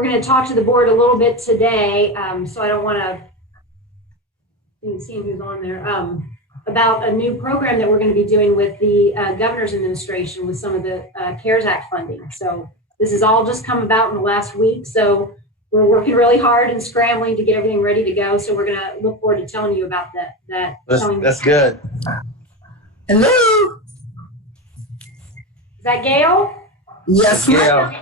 we're going to talk to the board a little bit today. So I don't want to see who's on there. About a new program that we're going to be doing with the governor's administration with some of the CARES Act funding. So this has all just come about in the last week. So we're working really hard and scrambling to get everything ready to go. So we're going to look forward to telling you about that. That's good. Hello. Is that Gail? Yes, Gail.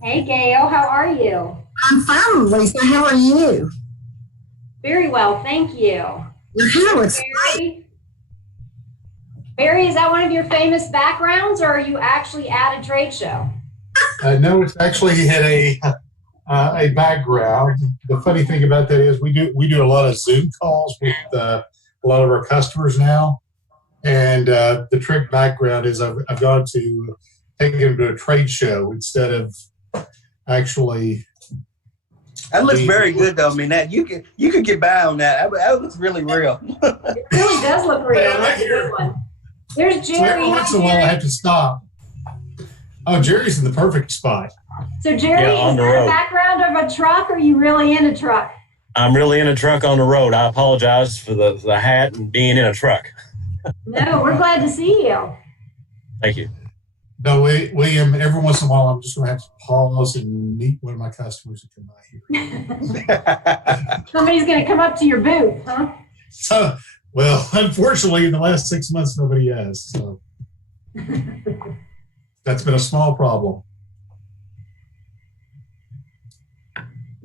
Hey, Gail, how are you? I'm fine, Lisa. How are you? Very well, thank you. Your hair looks great. Barry, is that one of your famous backgrounds, or are you actually at a trade show? No, it's actually had a background. The funny thing about that is we do a lot of Zoom calls with a lot of our customers now, and the trick background is I've gone to take them to a trade show instead of actually. That looks very good, though. I mean, that you could get by on that. That looks really real. It really does look real. That's a good one. There's Jerry. So every once in a while, I have to stop. Oh, Jerry's in the perfect spot. So Jerry, is there a background of a truck, or are you really in a truck? I'm really in a truck on the road. I apologize for the hat and being in a truck. No, we're glad to see you. Thank you. No, William, every once in a while, I'm just going to have to pause and meet one of my customers that come by here. Somebody's going to come up to your booth, huh? So, well, unfortunately, in the last 6 months, nobody has. So that's been a small problem.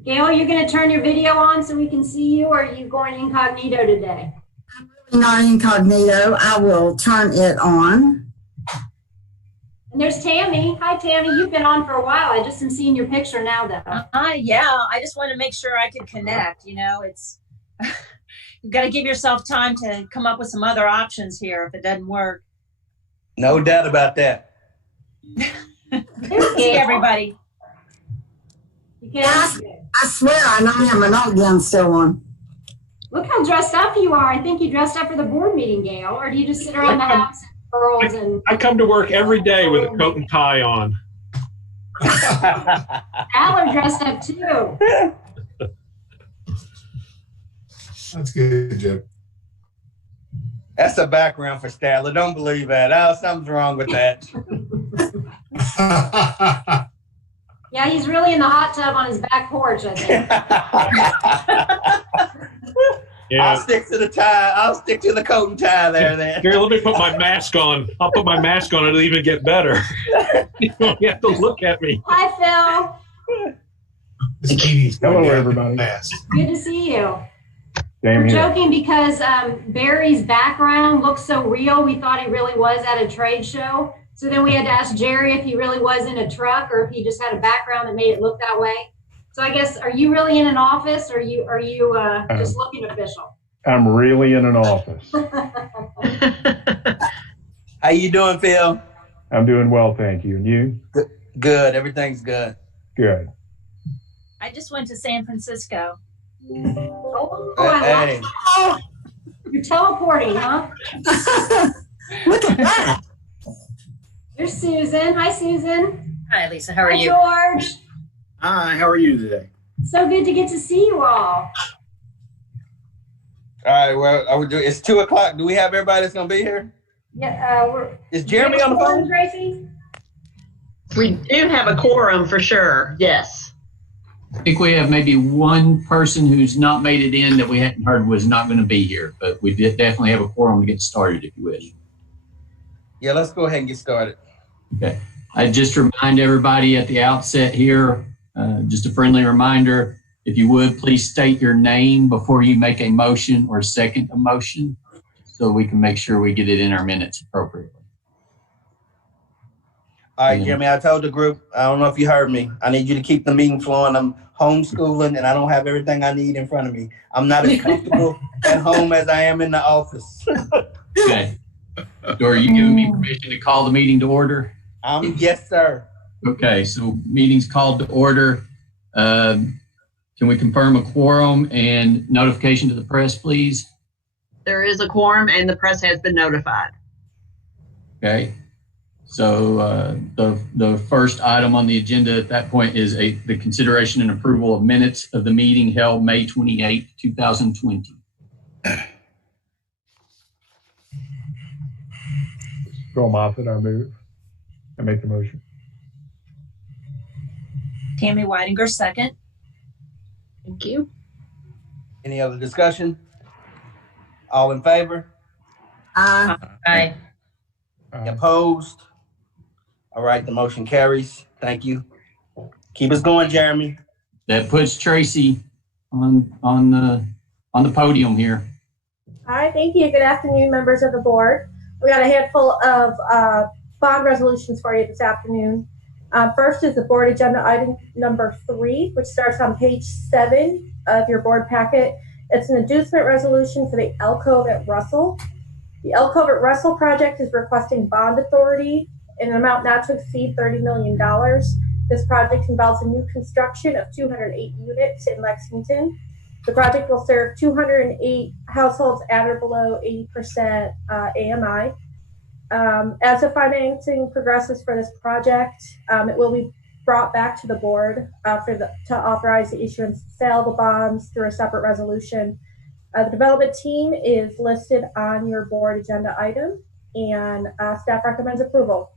Gail, you're going to turn your video on so we can see you, or are you going incognito today? I'm really not incognito. I will turn it on. And there's Tammy. Hi, Tammy. You've been on for a while. I just am seeing your picture now, though. Yeah. I just want to make sure I could connect. You know, it's you've got to give yourself time to come up with some other options here if it doesn't work. No doubt about that. See everybody. I swear I know him. My nightgown's still on. Look how dressed up you are. I think you dressed up for the board meeting, Gail. Or do you just sit around the house? I come to work every day with a coat and tie on. Al are dressed up too. That's good, Jim. That's a background for Statler. Don't believe that. Oh, something's wrong with that. Yeah, he's really in the hot tub on his back porch, I think. Yeah. I'll stick to the tie. I'll stick to the coat and tie there then. Here, let me put my mask on. I'll put my mask on. It'll even get better. You don't have to look at me. Hi, Phil. Hello, everybody. Good to see you. We're joking because Barry's background looks so real. We thought he really was at a trade show. So then we had to ask Jerry if he really was in a truck or if he just had a background that made it look that way. So I guess, are you really in an office, or are you just looking official? I'm really in an office. How you doing, Phil? I'm doing well, thank you. And you? Good. Everything's good. Good. I just went to San Francisco. Oh, Hey. You're teleporting, huh? Look at that. There's Susan. Hi, Susan. Hi, Lisa. How are Hi, you? George. Hi, how are you today? So good to get to see you all. All right, well, it's 2 o'clock. Do we have everybody that's going to be here? Yeah, Is Jeremy on the phone? Tracy? We do have a quorum for sure, yes. I think we have maybe one person who's not made it in that we hadn't heard was not going to be here, but we did definitely have a quorum to get started if you wish. Yeah, let's go ahead and get started. Okay. I just remind everybody at the outset here, just a friendly reminder, if you would, please state your name before you make a motion or second a motion so we can make sure we get it in our minutes appropriately. All right, Jeremy, I told the group, I don't know if you heard me. I need you to keep the meeting flowing. I'm homeschooling and I don't have everything I need in front of me. I'm not as comfortable at home as I am in the office. Okay. So are you giving me permission to call the meeting to order? Yes, sir. Okay, so meeting's called to order. Can we confirm a quorum and notification to the press, please? There is a quorum and the press has been notified. Okay. So the first item on the agenda at that point is the consideration and approval of minutes of the meeting held May 28, 2020. Phil Moffitt, I move. I make the motion. Tammy Weidinger, second. Thank you. Any other discussion? All in favor? Aye. Aye. Any opposed? All right, the motion carries. Thank you. Keep us going, Jeremy. That puts Tracy on the podium here. All right, thank you. Good afternoon, members of the board. We got a handful of bond resolutions for you this afternoon. First is the board agenda item number 3, which starts on page 7 of your board packet. It's an inducement resolution for the Alcove at Russell. The Alcove at Russell project is requesting bond authority in an amount not to exceed $30 million. This project involves a new construction of 208 units in Lexington. The project will serve 208 households at or below 80% AMI. As the financing progresses for this project, it will be brought back to the board to authorize the issuance and sale of the bonds through a separate resolution. The development team is listed on your board agenda item, and staff recommends approval.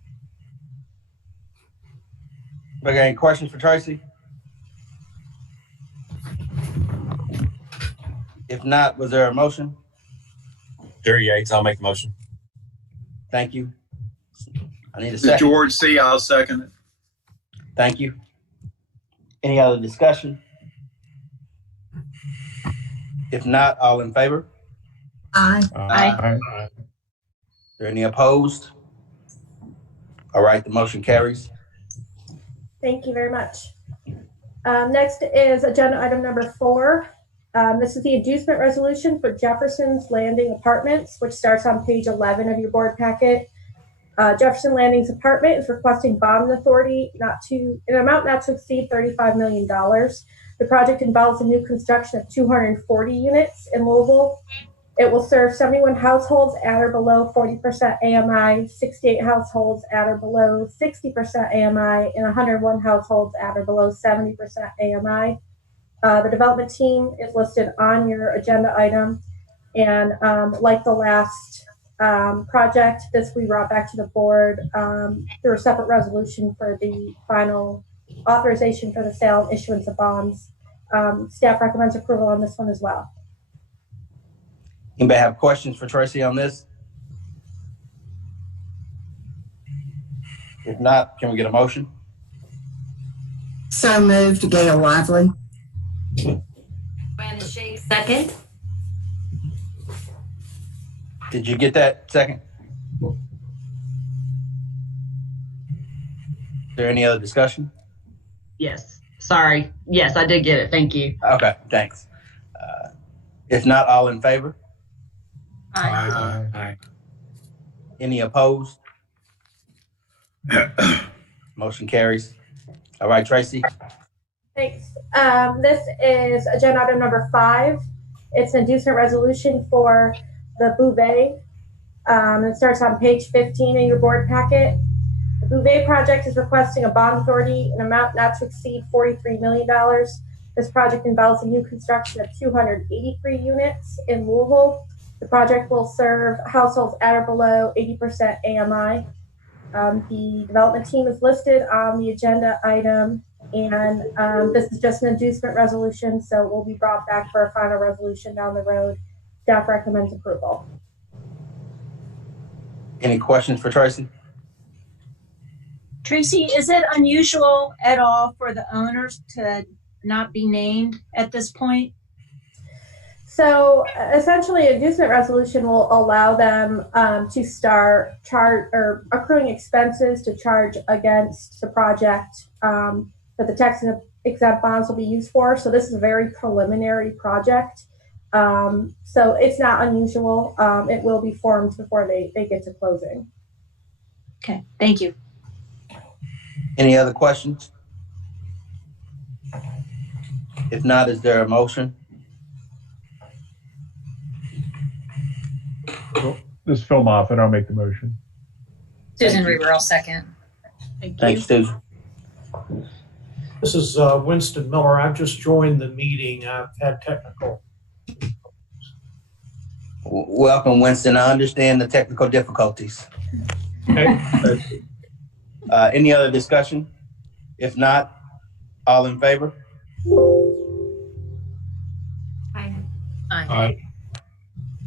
Okay, any questions for Tracy? If not, was there a motion? Jerry Yates, I'll make the motion. Thank you. I need a This is second. George C. I'll second it. Thank you. Any other discussion? If not, all in favor? Aye. Aye. Are there any opposed? All right, the motion carries. Thank you very much. Next is agenda item number 4. This is the inducement resolution for Jefferson's Landing Apartments, which starts on page 11 of your board packet. Jefferson Landing's apartment is requesting bond authority in an amount not to exceed $35 million. The project involves a new construction of 240 units in Louisville. It will serve 71 households at or below 40% AMI, 68 households at or below 60% AMI, and 101 households at or below 70% AMI. The development team is listed on your agenda item. And like the last project, this we brought back to the board through a separate resolution for the final authorization for the sale and issuance of bonds. Staff recommends approval on this one as well. Anybody have questions for Tracy on this? If not, can we get a motion? So moved, Gail Lively. Joanna Shake, second. Did you get that second? Is there any other discussion? Yes. Sorry. Yes, I did get it. Thank you. Okay, thanks. If not, all in favor? Aye. Any opposed? Motion carries. All right, Tracy. Thanks. This is agenda item number 5. It's an inducement resolution for the Bouvet. It starts on page 15 of your board packet. The Bouvet project is requesting a bond authority in an amount not to exceed $43 million. This project involves a new construction of 283 units in Louisville. The project will serve households at or below 80% AMI. The development team is listed on the agenda item, and this is just an inducement resolution, so it will be brought back for a final resolution down the road. Staff recommends approval. Any questions for Tracy? Tracy, is it unusual at all for the owners to not be named at this point? So essentially, a inducement resolution will allow them to start accruing expenses to charge against the project that the tax exempt bonds will be used for. So this is a very preliminary project. So it's not unusual. It will be formed before they get to closing. Okay, thank you. Any other questions? If not, is there a motion? This is Phil Moffitt. I'll make the motion. Susan Thank you. Reber, I'll second. Thank Thanks, you. Susan. This is Winston Miller. I've just joined the meeting. I've had technical. Welcome, Winston. I understand the technical difficulties. Okay. Any other discussion? If not, all in favor? Aye. Aye.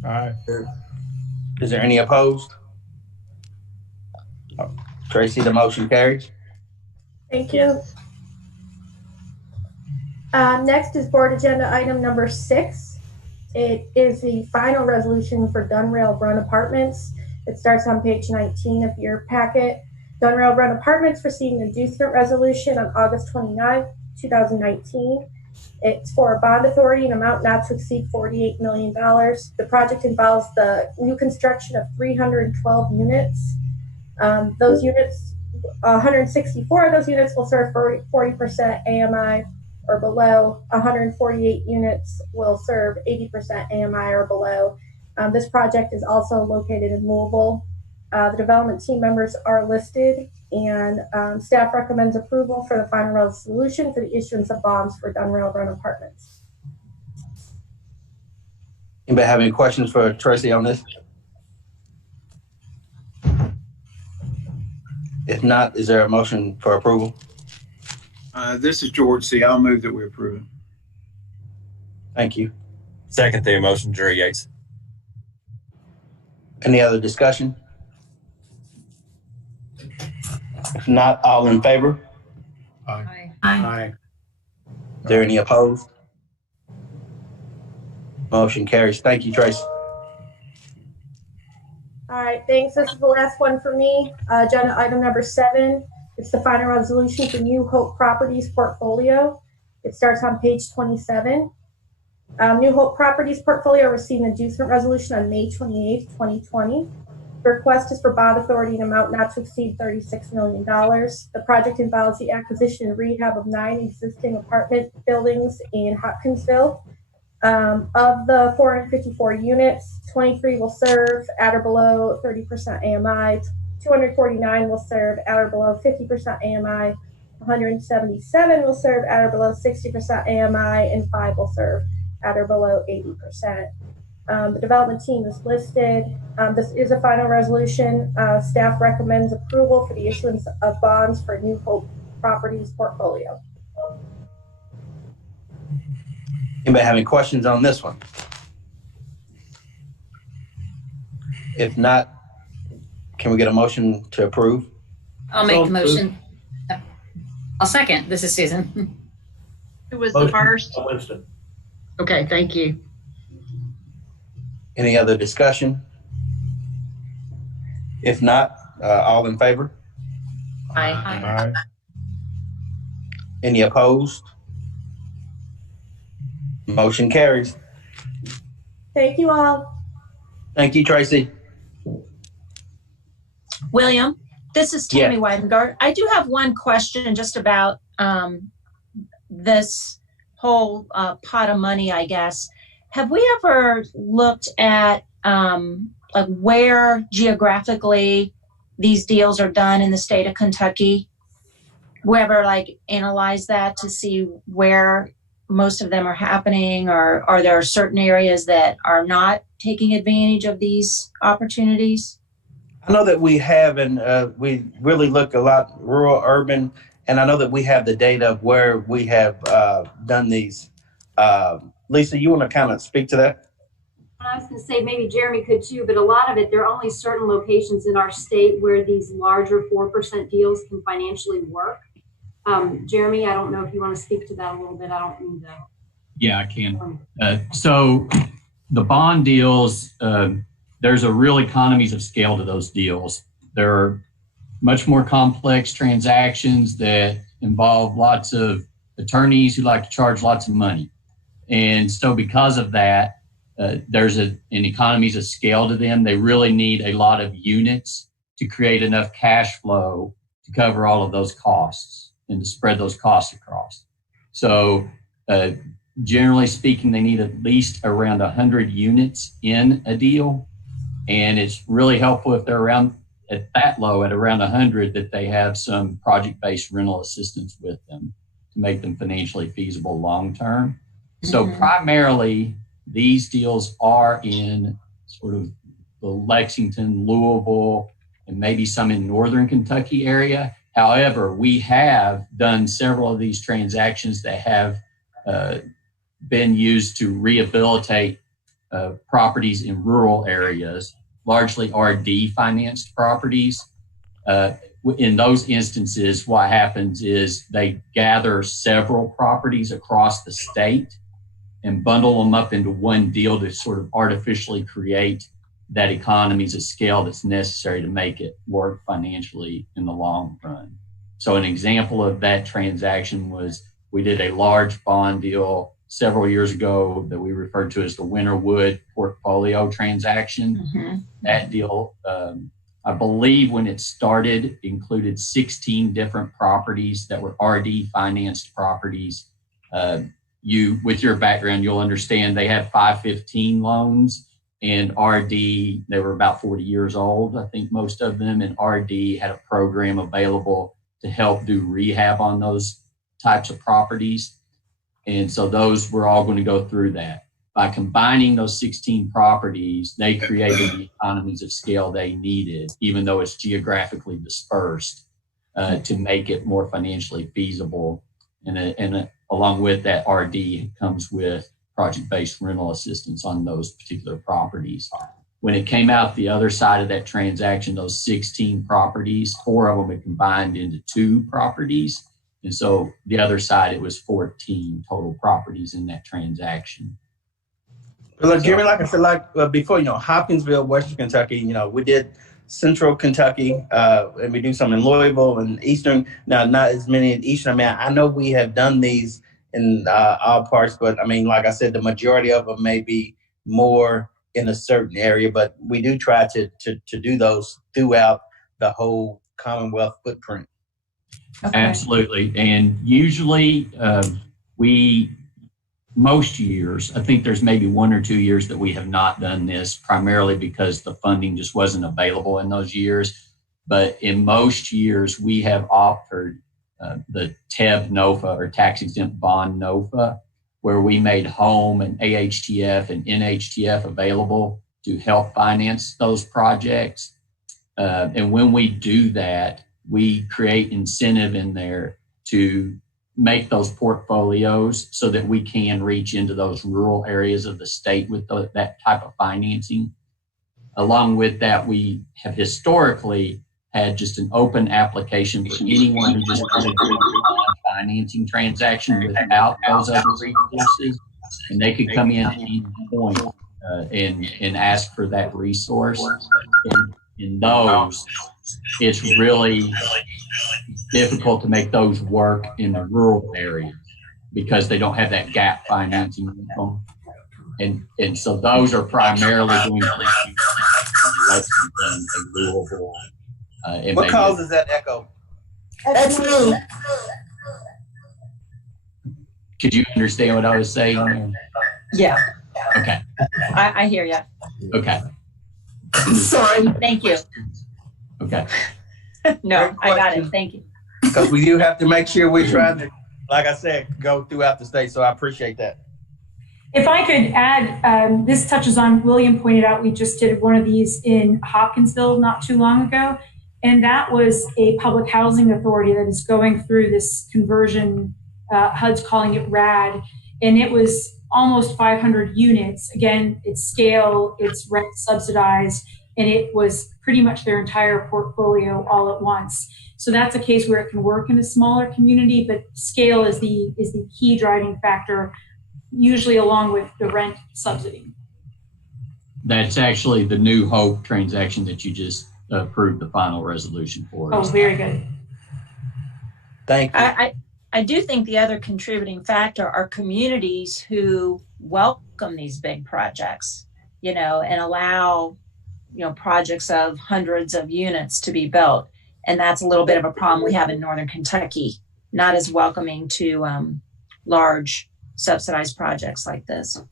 Aye. Is there any opposed? Tracy, the motion carries. Thank you. Next is board agenda item number 6. It is the final resolution for Dunrail Run Apartments. It starts on page 19 of your packet. Dunrail Run Apartments received an inducement resolution on August 29, 2019. It's for a bond authority in amount not to exceed $48 million. The project involves the new construction of 312 units. Those units, 164 of those units will serve 40% AMI or below. 148 units will serve 80% AMI or below. This project is also located in Louisville. The development team members are listed, and staff recommends approval for the final resolution for the issuance of bonds for Dunrail Run Apartments. Anybody have any questions for Tracy on this? If not, is there a motion for approval? This is George C. I'll move that we approve it. Thank you. Second the motion, Jerry Yates. Any other discussion? If not, all in favor? Aye. Aye. Is there any opposed? Motion carries. Thank you, Tracy. All right, thanks. This is the last one for me. Agenda item number 7. It's the final resolution for New Hope Properties portfolio. It starts on page 27. New Hope Properties portfolio received an inducement resolution on May 28, 2020. The request is for bond authority in amount not to exceed $36 million. The project involves the acquisition and rehab of 9 existing apartment buildings in Hopkinsville. Of the 454 units, 23 will serve at or below 30% AMI, 249 will serve at or below 50% AMI, 177 will serve at or below 60% AMI, and 5 will serve at or below 80%. The development team is listed. This is a final resolution. Staff recommends approval for the issuance of bonds for New Hope Properties portfolio. Anybody have any questions on this one? If not, can we get a motion to approve? I'll make the motion. I'll second. This is Susan. Who was the first? Winston. Okay, thank you. Any other discussion? If not, all in favor? Aye. Aye. Any opposed? Motion carries. Thank you all. Thank you, Tracy. William, this is Tammy Weidengart. I do have one question just about this whole pot of money, I guess. Have we ever looked at like where geographically these deals are done in the state of Kentucky? We ever like analyze that to see where most of them are happening, or are there certain areas that are not taking advantage of these opportunities? I know that we have, and we really look a lot rural, urban, and I know that we have the data of where we have done these. Lisa, you want to kind of speak to that? I was going to say maybe Jeremy could too, but a lot of it, there are only certain locations in our state where these larger 4% deals can financially work. Jeremy, I don't know if you want to speak to that a little bit. I don't mean to. Yeah, I can. So the bond deals, there's a real economies of scale to those deals. There are much more complex transactions that involve lots of attorneys who like to charge lots of money. And so because of that, there's an economies of scale to them. They really need a lot of units to create enough cash flow to cover all of those costs and to spread those costs across. So generally speaking, they need at least around 100 units in a deal. And it's really helpful if they're around at that low, at around 100, that they have some project-based rental assistance with them to make them financially feasible long-term. So primarily, these deals are in sort of the Lexington, Louisville, and maybe some in Northern Kentucky area. However, we have done several of these transactions that have been used to rehabilitate properties in rural areas, largely RD financed properties. In those instances, what happens is they gather several properties across the state and bundle them up into one deal to sort of artificially create that economies of scale that's necessary to make it work financially in the long run. So an example of that transaction was we did a large bond deal several years ago that we referred to as the Winterwood portfolio transaction. That deal, I believe when it started, included 16 different properties that were RD financed properties. With your background, you'll understand they had 515 loans, and RD, they were about 40 years old, I think most of them, and RD had a program available to help do rehab on those types of properties. And so those were all going to go through that. By combining those 16 properties, they created the economies of scale they needed, even though it's geographically dispersed, to make it more financially feasible. And along with that, RD comes with project-based rental assistance on those particular properties. When it came out the other side of that transaction, those 16 properties, 4 of them had combined into 2 properties. And so the other side, it was 14 total properties in that transaction. Well, Jeremy, like I said, before, Hopkinsville, Western Kentucky, we did Central Kentucky, and we do some in Louisville and Eastern. Now, not as many in Eastern. I mean, I know we have done these in all parts, but I mean, like I said, the majority of them may be more in a certain area, but we do try to do those throughout the whole Commonwealth footprint. Okay. Absolutely. And usually most years, I think there's maybe 1 or 2 years that we have not done this, primarily because the funding just wasn't available in those years. But in most years, we have offered the TEB NOFA, or tax exempt bond NOFA, where we made home and AHTF and NHTF available to help finance those projects. And when we do that, we create incentive in there to make those portfolios so that we can reach into those rural areas of the state with that type of financing. Along with that, we have historically had just an open application for anyone who just wanted to do a financing transaction without those other resources, and they could come in at any point and ask for that resource. And in those, it's really difficult to make those work in the rural areas because they don't have that gap financing income. And so those are primarily going to be Lexington and Louisville. What causes that echo? That's me. Could you understand what I was saying? Yeah, Okay. I hear you. Okay. Sorry. Thank you. Okay. No, I got it. Thank you. Because we do have to make sure we're trying to, like I said, go throughout the state. So I appreciate that. If I could add, this touches on, William pointed out, we just did one of these in Hopkinsville not too long ago. And that was a public housing authority that is going through this conversion. HUD's calling it RAD. And it was almost 500 units. Again, it's scale, it's rent subsidized, and it was pretty much their entire portfolio all at once. So that's a case where it can work in a smaller community, but scale is the key driving factor, usually along with the rent subsidy. That's actually the New Hope transaction that you just approved the final resolution for. Oh, very good. Thank you. I do think the other contributing factor are communities who welcome these big projects, and allow, projects of hundreds of units to be built. And that's a little bit of a problem we have in Northern Kentucky, not as welcoming to large subsidized projects like this.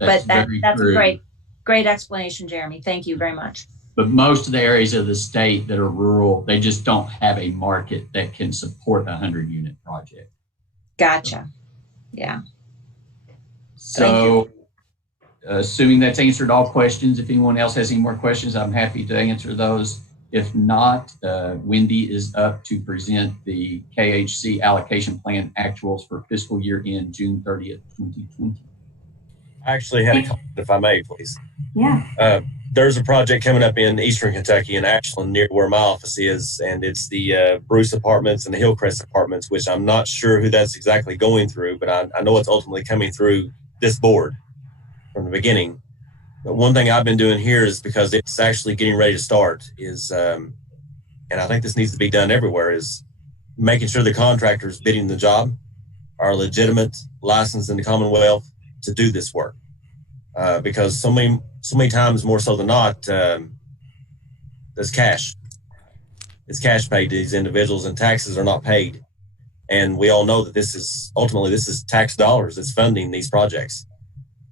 That's a great explanation, Jeremy. Thank you very much. But most of the areas of the state that are rural, they just don't have a market that can support a 100-unit project. Gotcha. Yeah. So assuming that's answered all questions, if anyone else has any more questions, I'm happy to answer those. If not, Wendy is up to present the KHC allocation plan actuals for fiscal year end June 30th, 2020. I actually had a comment, if I may, please. Yeah. There's a project coming up in Eastern Kentucky in Ashland near where my office is, and it's the Bruce Apartments and the Hillcrest Apartments, which I'm not sure who that's exactly going through, but I know it's ultimately coming through this board from the beginning. But one thing I've been doing here is, because it's actually getting ready to start, is, and I think this needs to be done everywhere, is making sure the contractors bidding the job are legitimate, licensed in the Commonwealth to do this work. Because so many times, more so than not, there's cash. It's cash paid to these individuals, and taxes are not paid. And we all know that this is tax dollars that's funding these projects.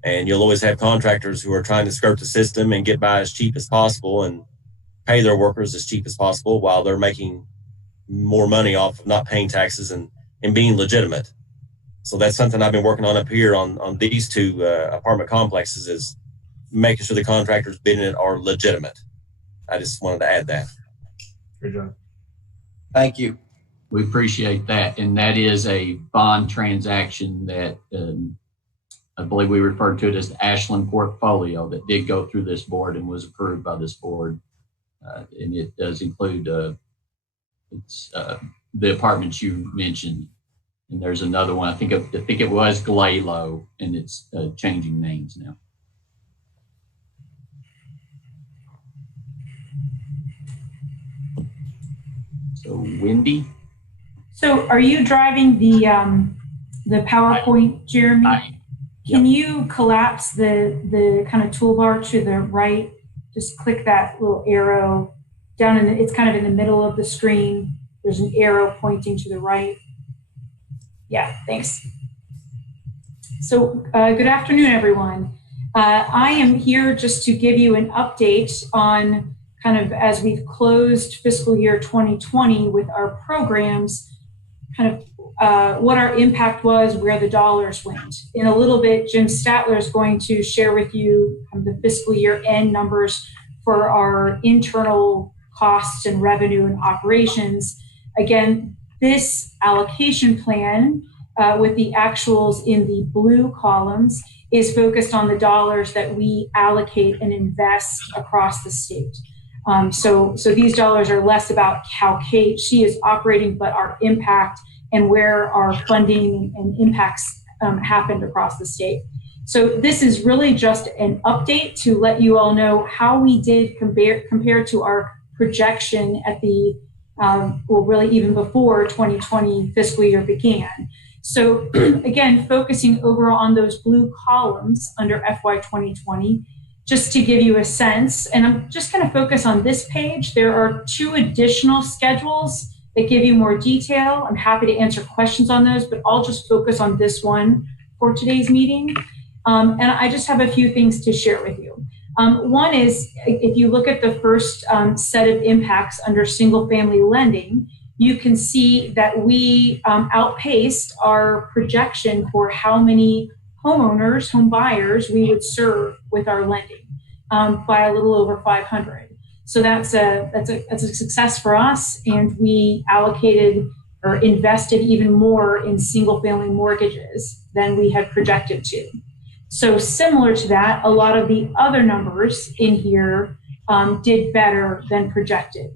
And you'll always have contractors who are trying to skirt the system and get by as cheap as possible and pay their workers as cheap as possible while they're making more money off of not paying taxes and being legitimate. So that's something I've been working on up here on these two apartment complexes, is making sure the contractors bidding it are legitimate. I just wanted to add that. Good job. Thank you. We appreciate that. And that is a bond transaction that I believe we referred to it as the Ashland portfolio that did go through this board and was approved by this board. And it does include the apartments you mentioned. And there's another one. I think it was Glalo, and it's changing names now. So Wendy. So are you driving the PowerPoint, Jeremy? Can you collapse the kind of toolbar to the right? Just click that little arrow down it's kind of in the middle of the screen. There's an arrow pointing to the right. Yeah, thanks. So good afternoon, everyone. I am here just to give you an update on kind of as we've closed fiscal year 2020 with our programs, kind of what our impact was, where the dollars went. In a little bit, Jim Statler is going to share with you the fiscal year end numbers for our internal costs and revenue and operations. Again, this allocation plan with the actuals in the blue columns is focused on the dollars that we allocate and invest across the state. So these dollars are less about how KHC is operating, but our impact and where our funding and impacts happened across the state. So this is really just an update to let you all know how we did compared to our projection at the, well, really even before 2020 fiscal year began. So again, focusing overall on those blue columns under FY 2020, just to give you a sense, and I'm just going to focus on this page. There are 2 additional schedules that give you more detail. I'm happy to answer questions on those, but I'll just focus on this one for today's meeting. And I just have a few things to share with you. One is, if you look at the first set of impacts under single family lending, you can see that we outpaced our projection for how many homeowners, home buyers we would serve with our lending by a little over 500. So that's a success for us, and we allocated or invested even more in single family mortgages than we had projected to. So similar to that, a lot of the other numbers in here did better than projected.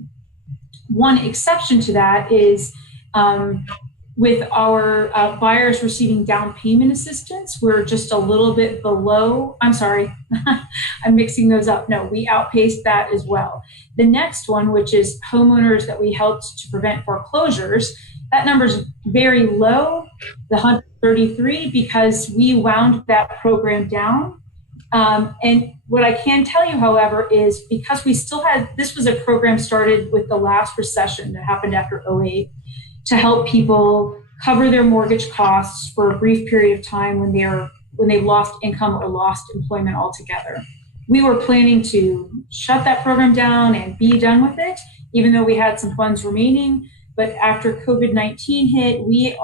One exception to that is with our buyers receiving down payment assistance, we're just a little bit below. I'm sorry, I'm mixing those up. No, we outpaced that as well. The next one, which is homeowners that we helped to prevent foreclosures, that number is very low, the 133, because we wound that program down. And what I can tell you, however, is because we still had, this was a program started with the last recession that happened after 2008 to help people cover their mortgage costs for a brief period of time when they've lost income or lost employment altogether. We were planning to shut that program down and be done with it, even though we had some funds remaining. But after COVID-19 hit, we've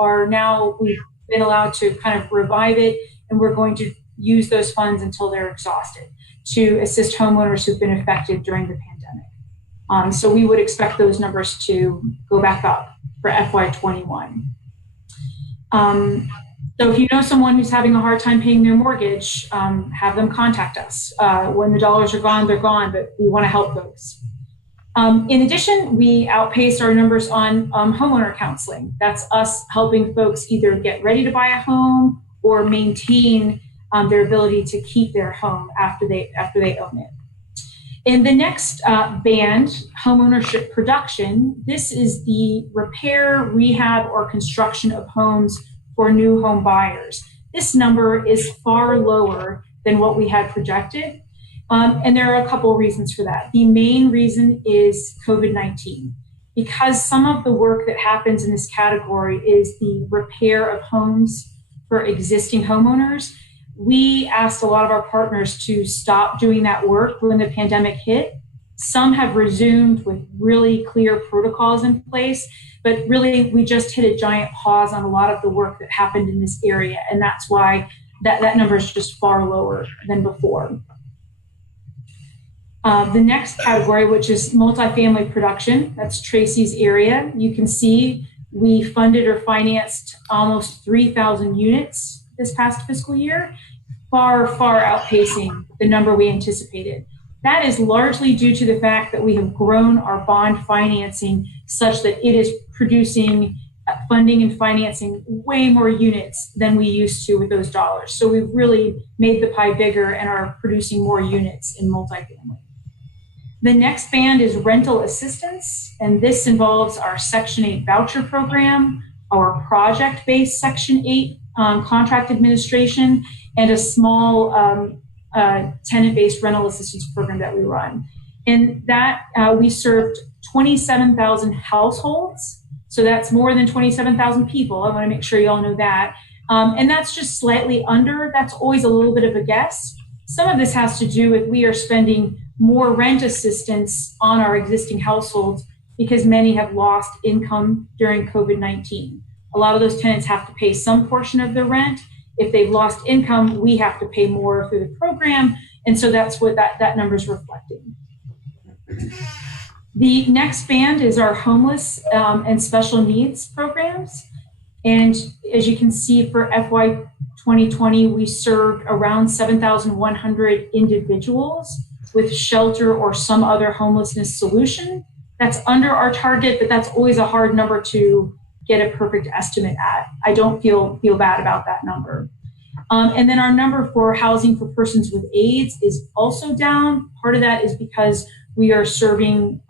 been allowed to kind of revive it, and we're going to use those funds until they're exhausted to assist homeowners who've been affected during the pandemic. So we would expect those numbers to go back up for FY21. So if you know someone who's having a hard time paying their mortgage, have them contact us. When the dollars are gone, they're gone, but we want to help folks. In addition, we outpaced our numbers on homeowner counseling. That's us helping folks either get ready to buy a home or maintain their ability to keep their home after they own it. In the next band, homeownership production, this is the repair, rehab, or construction of homes for new home buyers. This number is far lower than what we had projected. And there are a couple of reasons for that. The main reason is COVID-19. Because some of the work that happens in this category is the repair of homes for existing homeowners, we asked a lot of our partners to stop doing that work when the pandemic hit. Some have resumed with really clear protocols in place, but really we just hit a giant pause on a lot of the work that happened in this area. And that's why that number is just far lower than before. The next category, which is multifamily production, that's Tracy's area. You can see we funded or financed almost 3,000 units this past fiscal year, far, far outpacing the number we anticipated. That is largely due to the fact that we have grown our bond financing such that it is producing funding and financing way more units than we used to with those dollars. So we've really made the pie bigger and are producing more units in multifamily. The next band is rental assistance, and this involves our Section 8 voucher program, our project-based Section 8 contract administration, and a small tenant-based rental assistance program that we run. And that we served 27,000 households. So that's more than 27,000 people. I want to make sure you all know that. And that's just slightly under. That's always a little bit of a guess. Some of this has to do with we are spending more rent assistance on our existing households because many have lost income during COVID-19. A lot of those tenants have to pay some portion of their rent. If they've lost income, we have to pay more through the program. And so that's what that number is reflecting. The next band is our homeless and special needs programs. And as you can see for FY 2020, we served around 7,100 individuals with shelter or some other homelessness solution. That's under our target, but that's always a hard number to get a perfect estimate at. I don't feel bad about that number. And then our number for housing for persons with AIDS is also down. Part of that is because we are serving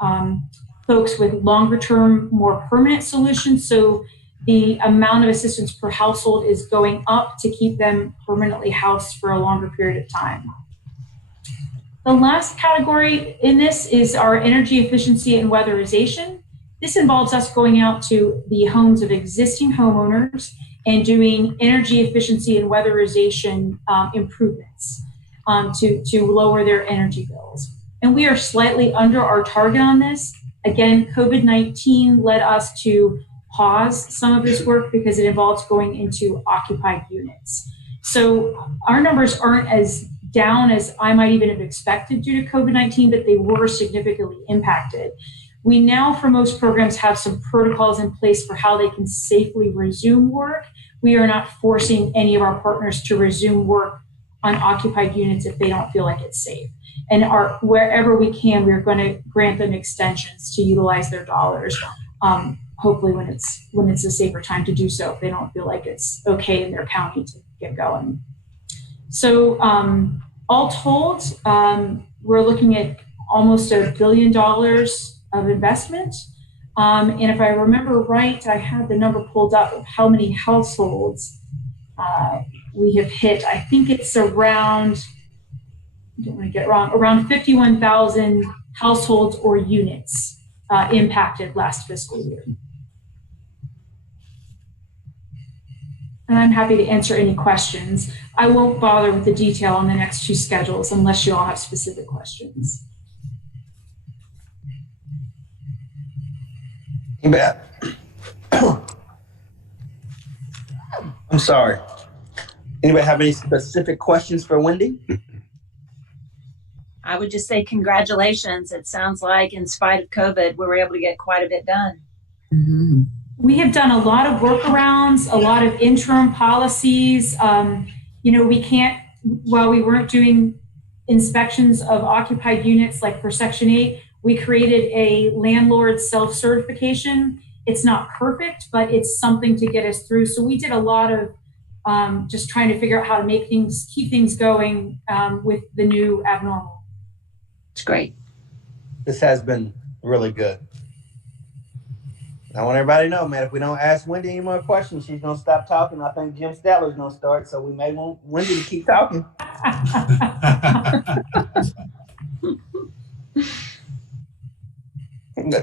folks with longer term, more permanent solutions. So the amount of assistance per household is going up to keep them permanently housed for a longer period of time. The last category in this is our energy efficiency and weatherization. This involves us going out to the homes of existing homeowners and doing energy efficiency and weatherization improvements to lower their energy bills. And we are slightly under our target on this. Again, COVID-19 led us to pause some of this work because it involves going into occupied units. So our numbers aren't as down as I might even have expected due to COVID-19, but they were significantly impacted. We now, for most programs, have some protocols in place for how they can safely resume work. We are not forcing any of our partners to resume work on occupied units if they don't feel like it's safe. And wherever we can, we're going to grant them extensions to utilize their dollars, hopefully when it's a safer time to do so, if they don't feel like it's okay in their county to get going. So all told, we're looking at almost $1 billion of investment. And if I remember right, I had the number pulled up of how many households we have hit. I think it's around, I don't want to get it wrong, around 51,000 households or units impacted last fiscal year. and I'm happy to answer any questions. I won't bother with the detail on the next two schedules unless you all have specific questions. I'm sorry. Anybody have any specific questions for Wendy? I would just say congratulations. It sounds like in spite of COVID, we were able to get quite a bit done. Mm-hmm. We have done a lot of workarounds, a lot of interim policies. We can't, while we weren't doing inspections of occupied units like for Section 8, we created a landlord self-certification. It's not perfect, but it's something to get us through. So we did a lot of just trying to figure out how to keep things going with the new abnormal. It's great. This has been really good. I want everybody to know, man, if we don't ask Wendy any more questions, she's going to stop talking. I think Jim Statler's going to start, so we may want Wendy to keep talking.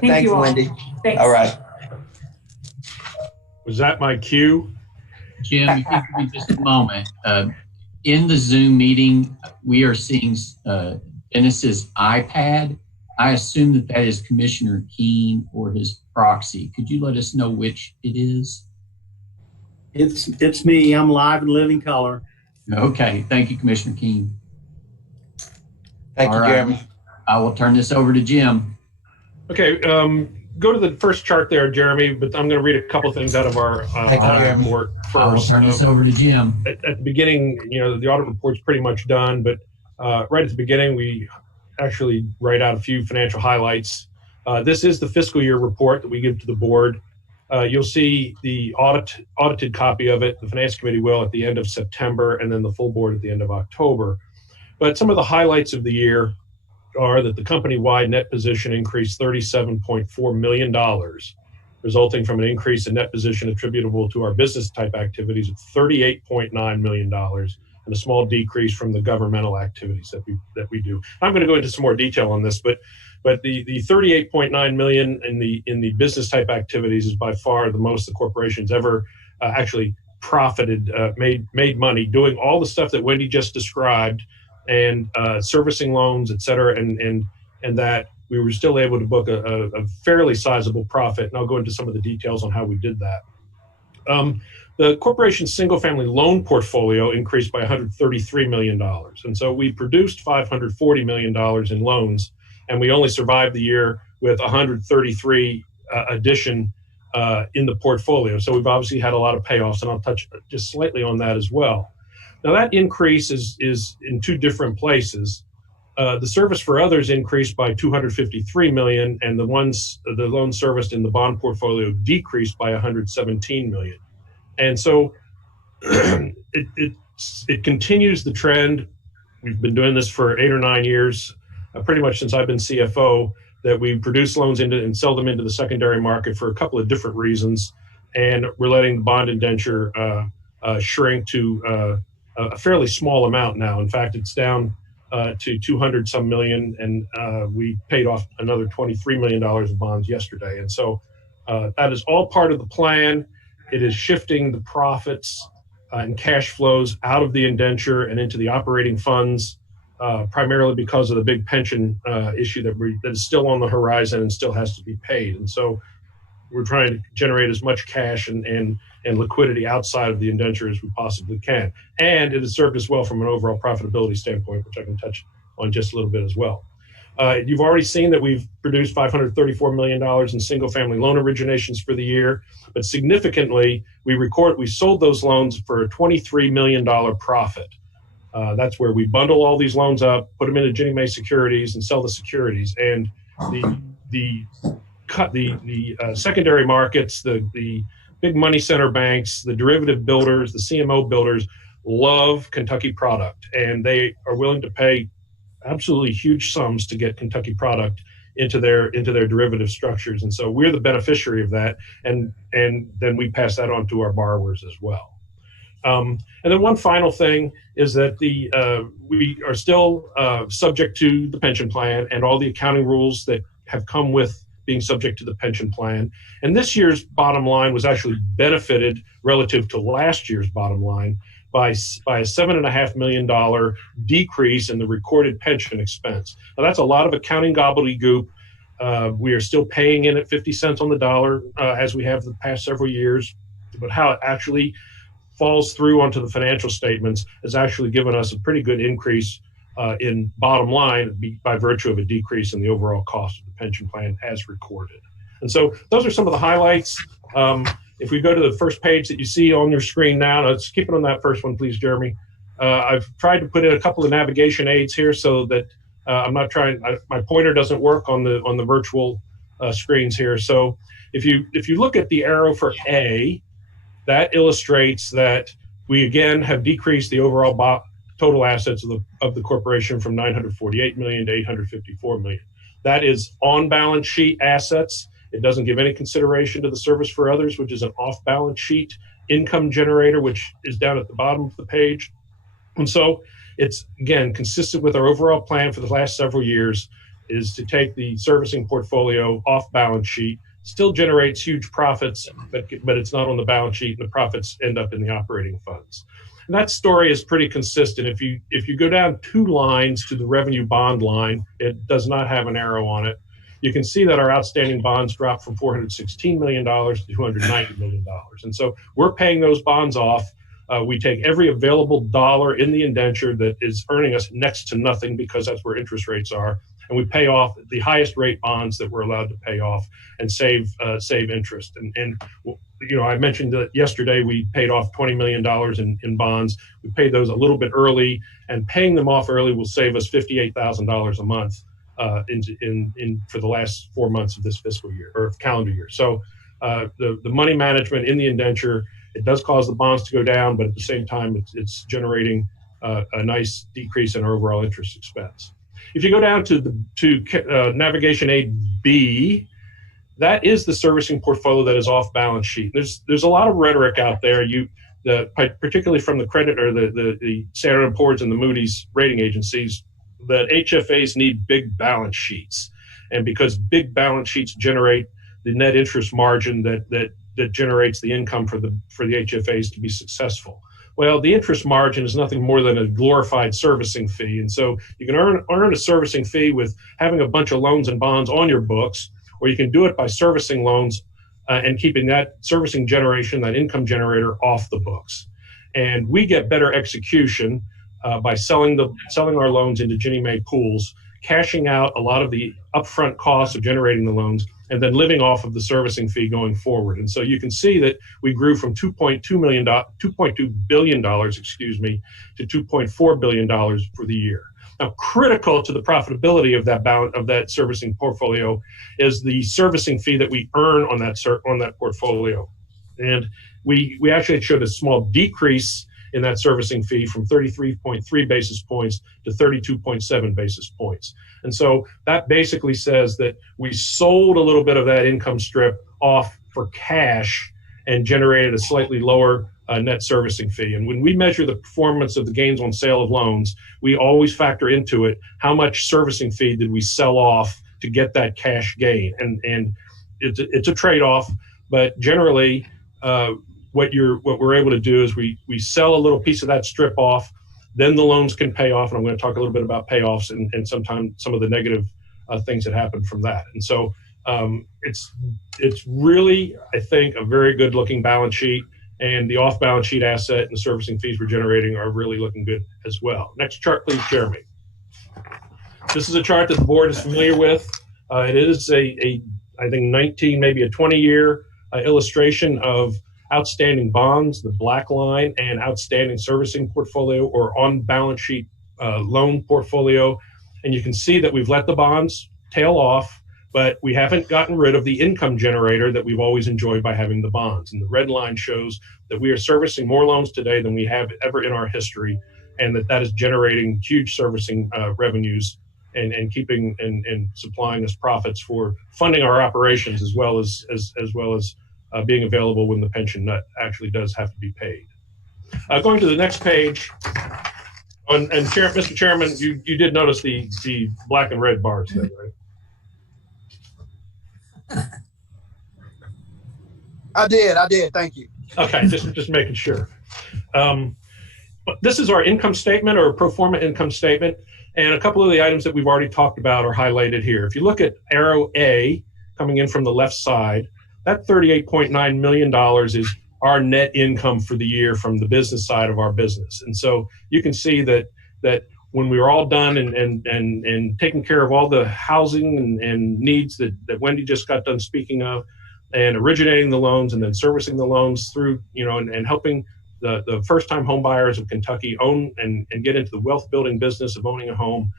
Thanks, Wendy. Thanks. All right. Was that my cue? Jim, if you give me just a moment. In the Zoom meeting, we are seeing Dennis's iPad. I assume that is Commissioner Keene or his proxy. Could you let us know which it is? It's me. I'm live in living color. Okay. Thank you, Commissioner Keene. Thank you, Jeremy. I will turn this over to Jim. Okay. Go to the first chart there, Jeremy, but I'm going to read a couple things out of our audit report first. I will turn this over to Jim. At the beginning, the audit report's pretty much done, but right at the beginning, we actually write out a few financial highlights. This is the fiscal year report that we give to the board. You'll see the audited copy of it. The Finance Committee will at the end of September, and then the full board at the end of October. But some of the highlights of the year are that the company-wide net position increased $37.4 million, resulting from an increase in net position attributable to our business type activities of $38.9 million, and a small decrease from the governmental activities that we do. I'm going to go into some more detail on this, but the $38.9 million in the business type activities is by far the most the corporation's ever actually profited, made money doing all the stuff that Wendy just described, and servicing loans, et cetera, and that we were still able to book a fairly sizable profit. And I'll go into some of the details on how we did that. The corporation's single-family loan portfolio increased by $133 million. And so we produced $540 million in loans, and we only survived the year with 133 addition in the portfolio. So we've obviously had a lot of payoffs, and I'll touch just slightly on that as well. Now that increase is in two different places. The service for others increased by $253 million, and the loan serviced in the bond portfolio decreased by $117 million. And so it continues the trend. We've been doing this for 8 or 9 years, pretty much since I've been CFO, that we produce loans and sell them into the secondary market for a couple of different reasons. And we're letting the bond indenture shrink to a fairly small amount now. In fact, it's down to 200 some million, and we paid off another $23 million of bonds yesterday. And so that is all part of the plan. It is shifting the profits and cash flows out of the indenture and into the operating funds, primarily because of the big pension issue that is still on the horizon and still has to be paid. And so we're trying to generate as much cash and liquidity outside of the indenture as we possibly can. And it has served us well from an overall profitability standpoint, which I can touch on just a little bit as well. You've already seen that we've produced $534 million in single-family loan originations for the year, but significantly, we sold those loans for a $23 million profit. That's where we bundle all these loans up, put them into Ginnie Mae securities, and sell the securities. And the secondary markets, the big money center banks, the derivative builders, the CMO builders love Kentucky product, and they are willing to pay absolutely huge sums to get Kentucky product into their derivative structures. And so we're the beneficiary of that, and then we pass that on to our borrowers as well. And then one final thing is that we are still subject to the pension plan and all the accounting rules that have come with being subject to the pension plan. And this year's bottom line was actually benefited relative to last year's bottom line by a $7.5 million decrease in the recorded pension expense. Now, that's a lot of accounting gobbledygook. We are still paying in at 50 cents on the dollar as we have the past several years, but how it actually falls through onto the financial statements has actually given us a pretty good increase in bottom line by virtue of a decrease in the overall cost of the pension plan as recorded. And so those are some of the highlights. If we go to the first page that you see on your screen now, let's keep it on that first one, please, Jeremy. I've tried to put in a couple of navigation aids here so that I'm not trying. My pointer doesn't work on the virtual screens here. So if you look at the arrow for A, that illustrates that we again have decreased the overall total assets of the corporation from 948 million to 854 million. That is on balance sheet assets. It doesn't give any consideration to the service for others, which is an off balance sheet income generator, which is down at the bottom of the page. And so it's, again, consistent with our overall plan for the last several years is to take the servicing portfolio off balance sheet, still generates huge profits, but it's not on the balance sheet, and the profits end up in the operating funds. And that story is pretty consistent. If you go down 2 lines to the revenue bond line, it does not have an arrow on it. You can see that our outstanding bonds dropped from $416 million to $290 million. And so we're paying those bonds off. We take every available dollar in the indenture that is earning us next to nothing because that's where interest rates are. And we pay off the highest rate bonds that we're allowed to pay off and save interest. And I mentioned that yesterday we paid off $20 million in bonds. We paid those a little bit early, and paying them off early will save us $58,000 a month for the last 4 months of this fiscal year or calendar year. So the money management in the indenture, it does cause the bonds to go down, but at the same time, it's generating a nice decrease in our overall interest expense. If you go down to navigation aid B, that is the servicing portfolio that is off balance sheet. There's a lot of rhetoric out there, particularly from the credit or the Standard & Poor's and the Moody's rating agencies, that HFAs need big balance sheets, and because big balance sheets generate the net interest margin that generates the income for the HFAs to be successful. Well, the interest margin is nothing more than a glorified servicing fee. And so you can earn a servicing fee with having a bunch of loans and bonds on your books, or you can do it by servicing loans and keeping that servicing generation, that income generator, off the books. And we get better execution by selling our loans into Ginnie Mae pools, cashing out a lot of the upfront costs of generating the loans, and then living off of the servicing fee going forward. And so you can see that we grew from $2.2 billion, to $2.4 billion for the year. Now, critical to the profitability of that servicing portfolio is the servicing fee that we earn on that portfolio. And we actually showed a small decrease in that servicing fee from 33.3 basis points to 32.7 basis points. And so that basically says that we sold a little bit of that income strip off for cash and generated a slightly lower net servicing fee. And when we measure the performance of the gains on sale of loans, we always factor into it how much servicing fee did we sell off to get that cash gain. And it's a trade-off, but generally what we're able to do is we sell a little piece of that strip off, then the loans can pay off. And I'm going to talk a little bit about payoffs and sometimes some of the negative things that happen from that. And so it's really, I think, a very good looking balance sheet, and the off balance sheet asset and the servicing fees we're generating are really looking good as well. Next chart, please, Jeremy. This is a chart that the board is familiar with. It is I think 19, maybe a 20-year illustration of outstanding bonds, the black line, and outstanding servicing portfolio or on balance sheet loan portfolio. And you can see that we've let the bonds tail off, but we haven't gotten rid of the income generator that we've always enjoyed by having the bonds. And the red line shows that we are servicing more loans today than we have ever in our history, and that is generating huge servicing revenues and keeping and supplying us profits for funding our operations as well as being available when the pension nut actually does have to be paid. Going to the next page, Mr. Chairman, you did notice the black and red bars there, right? I did. Thank you. Okay, just making sure. This is our income statement or pro forma income statement. And a couple of the items that we've already talked about are highlighted here. If you look at arrow A coming in from the left side, that $38.9 million is our net income for the year from the business side of our business. And so you can see that when we were all done and taking care of all the housing and needs that Wendy just got done speaking of, and originating the loans and then servicing the loans through, and helping the first-time home buyers of Kentucky own and get into the wealth building business of owning a home,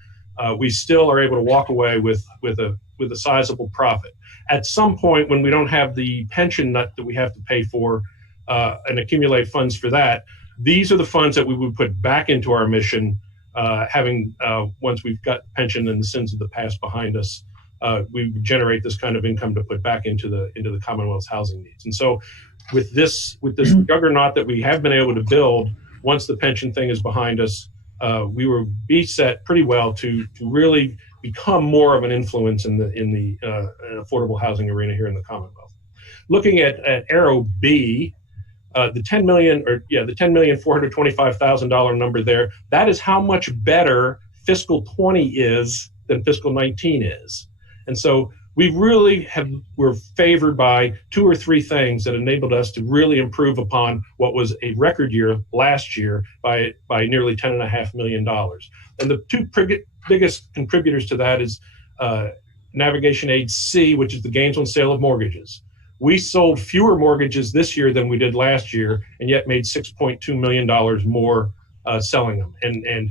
we still are able to walk away with a sizable profit. At some point, when we don't have the pension nut that we have to pay for and accumulate funds for that, these are the funds that we would put back into our mission, once we've got pension and the sins of the past behind us. We generate this kind of income to put back into the Commonwealth's housing needs. And so with this juggernaut that we have been able to build, once the pension thing is behind us, we will be set pretty well to really become more of an influence in the affordable housing arena here in the Commonwealth. Looking at arrow B, the $10,425,000 number there, that is how much better fiscal 20 is than fiscal 19 is. And so we really we're favored by two or three things that enabled us to really improve upon what was a record year last year by nearly $10.5 million. And the two biggest contributors to that is Navigation Aid C, which is the gains on sale of mortgages. We sold fewer mortgages this year than we did last year, and yet made $6.2 million more selling them. And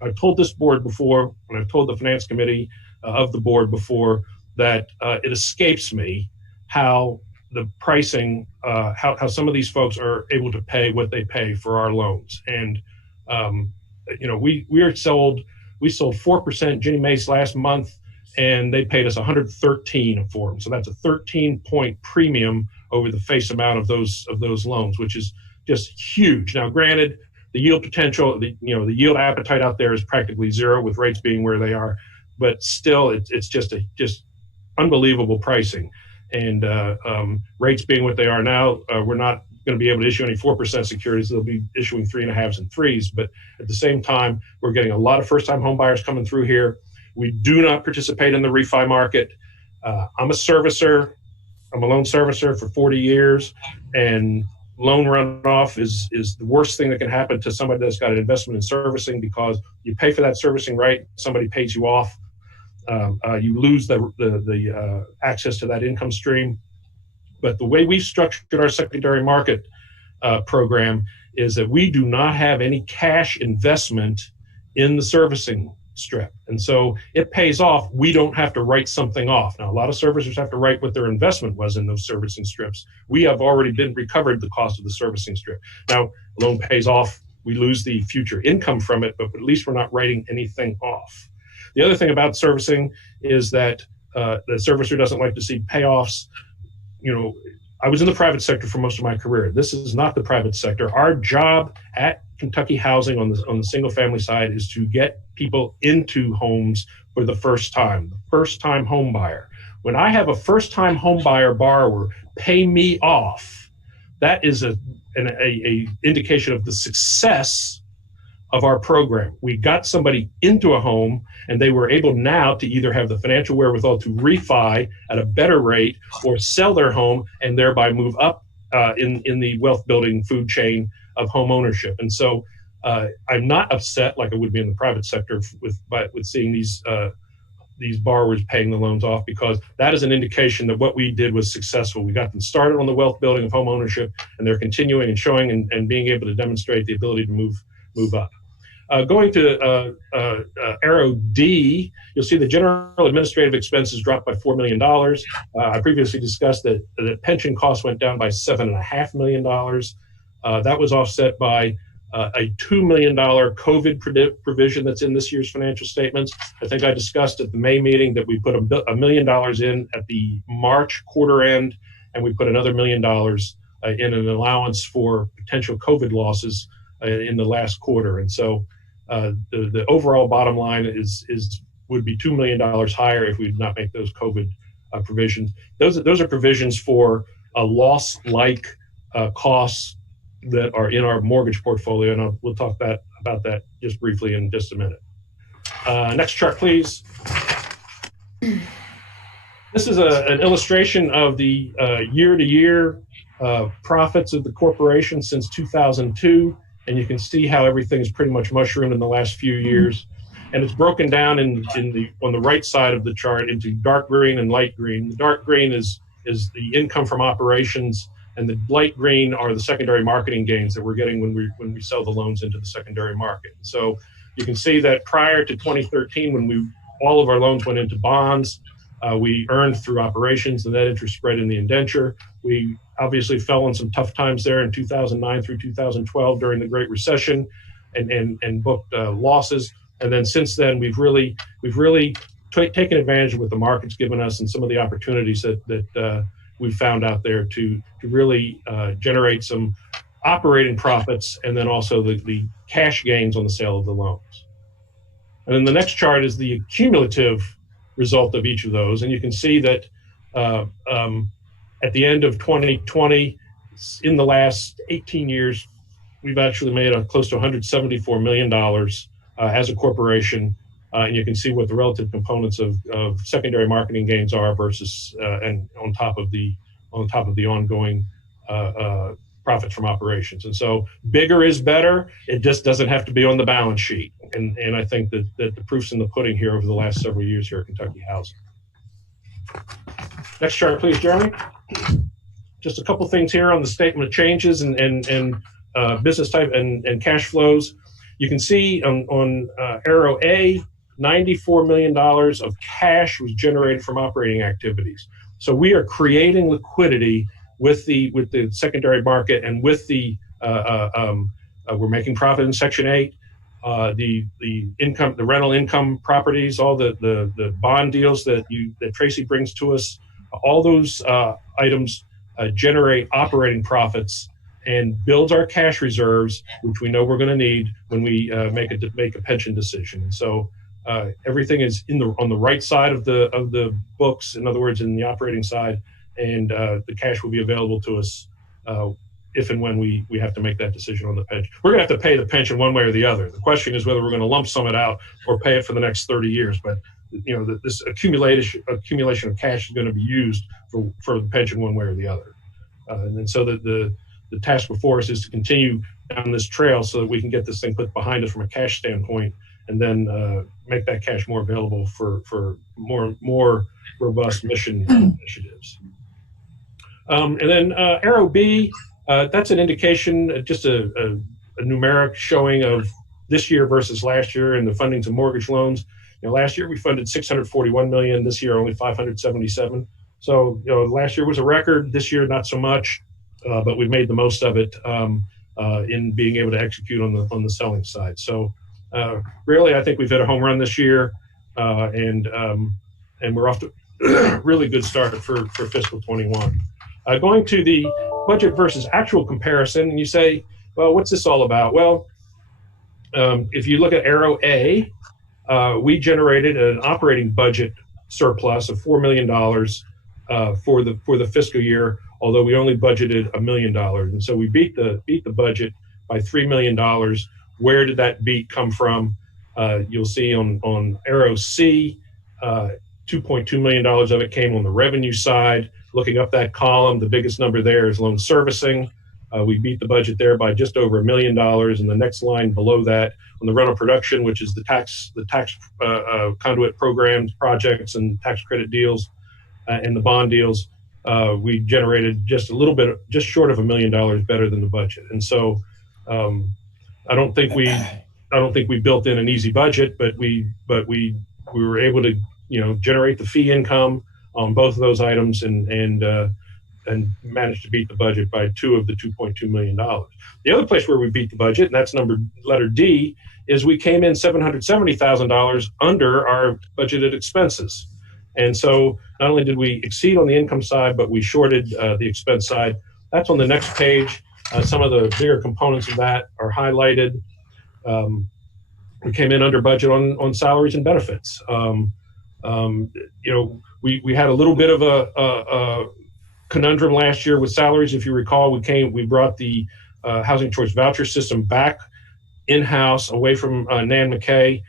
I've told this board before, and I've told the finance committee of the board before, that it escapes me how the pricing, how some of these folks are able to pay what they pay for our loans. And we sold 4% Ginnie Mae's last month, and they paid us $113 for them. So that's a 13-point premium over the face amount of those loans, which is just huge. Now, granted, the yield potential, the yield appetite out there is practically zero with rates being where they are, but still, it's just unbelievable pricing. And rates being what they are now, we're not going to be able to issue any 4% securities. They'll be issuing 3.5s and 3s. But at the same time, we're getting a lot of first-time home buyers coming through here. We do not participate in the refi market. I'm a servicer. I'm a loan servicer for 40 years, and loan runoff is the worst thing that can happen to somebody that's got an investment in servicing, because you pay for that servicing right, somebody pays you off, you lose the access to that income stream. But the way we've structured our secondary market program is that we do not have any cash investment in the servicing strip. And so it pays off. We don't have to write something off. Now, a lot of servicers have to write what their investment was in those servicing strips. We have already been recovered the cost of the servicing strip. Now, loan pays off. We lose the future income from it, but at least we're not writing anything off. The other thing about servicing is that the servicer doesn't like to see payoffs. I was in the private sector for most of my career. This is not the private sector. Our job at Kentucky Housing on the single family side is to get people into homes for the first time home buyer. When I have a first time home buyer borrower pay me off, that is an indication of the success of our program. We got somebody into a home, and they were able now to either have the financial wherewithal to refi at a better rate or sell their home and thereby move up in the wealth building food chain of home ownership. And so I'm not upset like I would be in the private sector with seeing these borrowers paying the loans off, because that is an indication that what we did was successful. We got them started on the wealth building of home ownership, and they're continuing and showing and being able to demonstrate the ability to move up. Going to arrow D, you'll see the general administrative expenses dropped by $4 million. I previously discussed that the pension costs went down by $7.5 million. That was offset by a $2 million COVID provision that's in this year's financial statements. I think I discussed at the May meeting that we put $1 million in at the March quarter end, and we put another $1 million in an allowance for potential COVID losses in the last quarter. And so the overall bottom line would be $2 million higher if we did not make those COVID provisions. Those are provisions for loss-like costs that are in our mortgage portfolio, and we'll talk about that just briefly in just a minute. Next chart, please. This is an illustration of the year-to-year profits of the corporation since 2002, and you can see how everything is pretty much mushroomed in the last few years. And it's broken down on the right side of the chart into dark green and light green. The dark green is the income from operations, and the light green are the secondary marketing gains that we're getting when we sell the loans into the secondary market. So you can see that prior to 2013, when all of our loans went into bonds, we earned through operations the net interest spread in the indenture. We obviously fell on some tough times there in 2009 through 2012 during the Great Recession, and booked losses. And then since then, we've really taken advantage of what the market's given us and some of the opportunities that we've found out there to really generate some operating profits, and then also the cash gains on the sale of the loans. And then the next chart is the cumulative result of each of those. And you can see that at the end of 2020, in the last 18 years, we've actually made close to $174 million as a corporation. And you can see what the relative components of secondary marketing gains are versus and on top of the ongoing profits from operations. And so bigger is better. It just doesn't have to be on the balance sheet. And I think that the proof's in the pudding here over the last several years here at Kentucky Housing. Next chart, please, Jeremy. Just a couple things here on the statement of changes and business type and cash flows. You can see on arrow A, $94 million of cash was generated from operating activities. So we are creating liquidity with the secondary market, and with we're making profit in Section 8. The income, the rental income properties, all the bond deals that Tracy brings to us, all those items generate operating profits and builds our cash reserves, which we know we're going to need when we make a pension decision. And so everything is on the right side of the books, in other words, in the operating side, and the cash will be available to us if and when we have to make that decision on the pension. We're going to have to pay the pension one way or the other. The question is whether we're going to lump sum it out or pay it for the next 30 years. But this accumulation of cash is going to be used for the pension one way or the other. And so the task before us is to continue down this trail so that we can get this thing put behind us from a cash standpoint, and then make that cash more available for more robust mission initiatives. And then arrow B, that's an indication, just a numeric showing of this year versus last year and the fundings of mortgage loans. Last year we funded $641 million. This year only $577. So last year was a record. This year not so much, but we've made the most of it in being able to execute on the selling side. So really, I think we've hit a home run this year, and we're off to a really good start for fiscal 21. Going to the budget versus actual comparison, and you say, well, what's this all about? Well, if you look at arrow A, we generated an operating budget surplus of $4 million for the fiscal year, although we only budgeted $1 million. And so we beat the budget by $3 million. Where did that beat come from? You'll see on arrow C, $2.2 million of it came on the revenue side. Looking up that column, the biggest number there is loan servicing. We beat the budget there by just over $1 million. And the next line below that, on the rental production, which is the tax conduit programs, projects, and tax credit deals, and the bond deals, we generated just short of $1 million better than the budget. And so I don't think we built in an easy budget, but we were able to generate the fee income on both of those items and managed to beat the budget by $2 of the $2.2 million. The other place where we beat the budget, and that's letter D, is we came in $770,000 under our budgeted expenses. And so not only did we exceed on the income side, but we shorted the expense side. That's on the next page. Some of the bigger components of that are highlighted. We came in under budget on salaries and benefits. We had a little bit of a conundrum last year with salaries. If you recall, we brought the housing choice voucher system back in-house away from Nan McKay.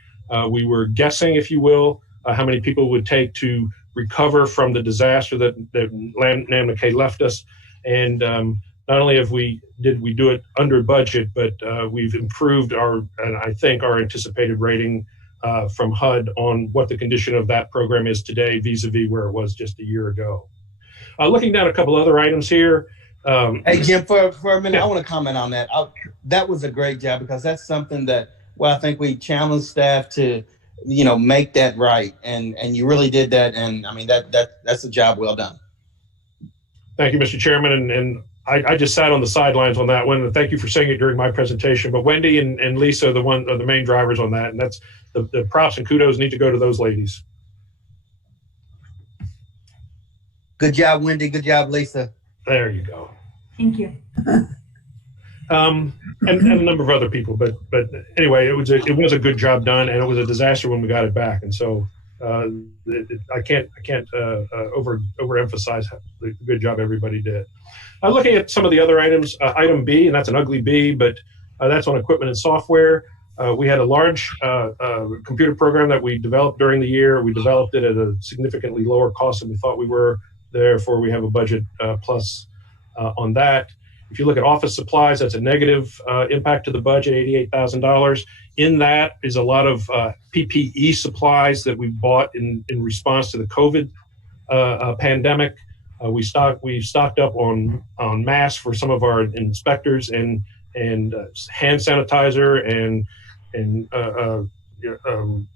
We were guessing, if you will, how many people it would take to recover from the disaster that Nan McKay left us. And not only did we do it under budget, but we've improved I think our anticipated rating from HUD on what the condition of that program is today vis-a-vis where it was just a year ago. Looking down a couple other items here. Hey, Jim, for a minute, Yeah. I want to comment on that. That was a great job, because that's something that, I think we challenged staff to, make that right. And you really did that. And I mean, that's a job well done. Thank you, Mr. Chairman. And I just sat on the sidelines on that one. And thank you for saying it during my presentation. But Wendy and Lisa are the main drivers on that. And that's the props and kudos need to go to those ladies. Good job, Wendy. Good job, Lisa. There you go. Thank you. And a number of other people, but anyway, it was a good job done, and it was a disaster when we got it back. And so I can't overemphasize the good job everybody did. Looking at some of the other items, item B, and that's an ugly B, but that's on equipment and software. We had a large computer program that we developed during the year. We developed it at a significantly lower cost than we thought we were. Therefore, we have a budget plus on that. If you look at office supplies, that's a negative impact to the budget, $88,000. In that is a lot of PPE supplies that we bought in response to the COVID pandemic. We stocked up on masks for some of our inspectors and hand sanitizer and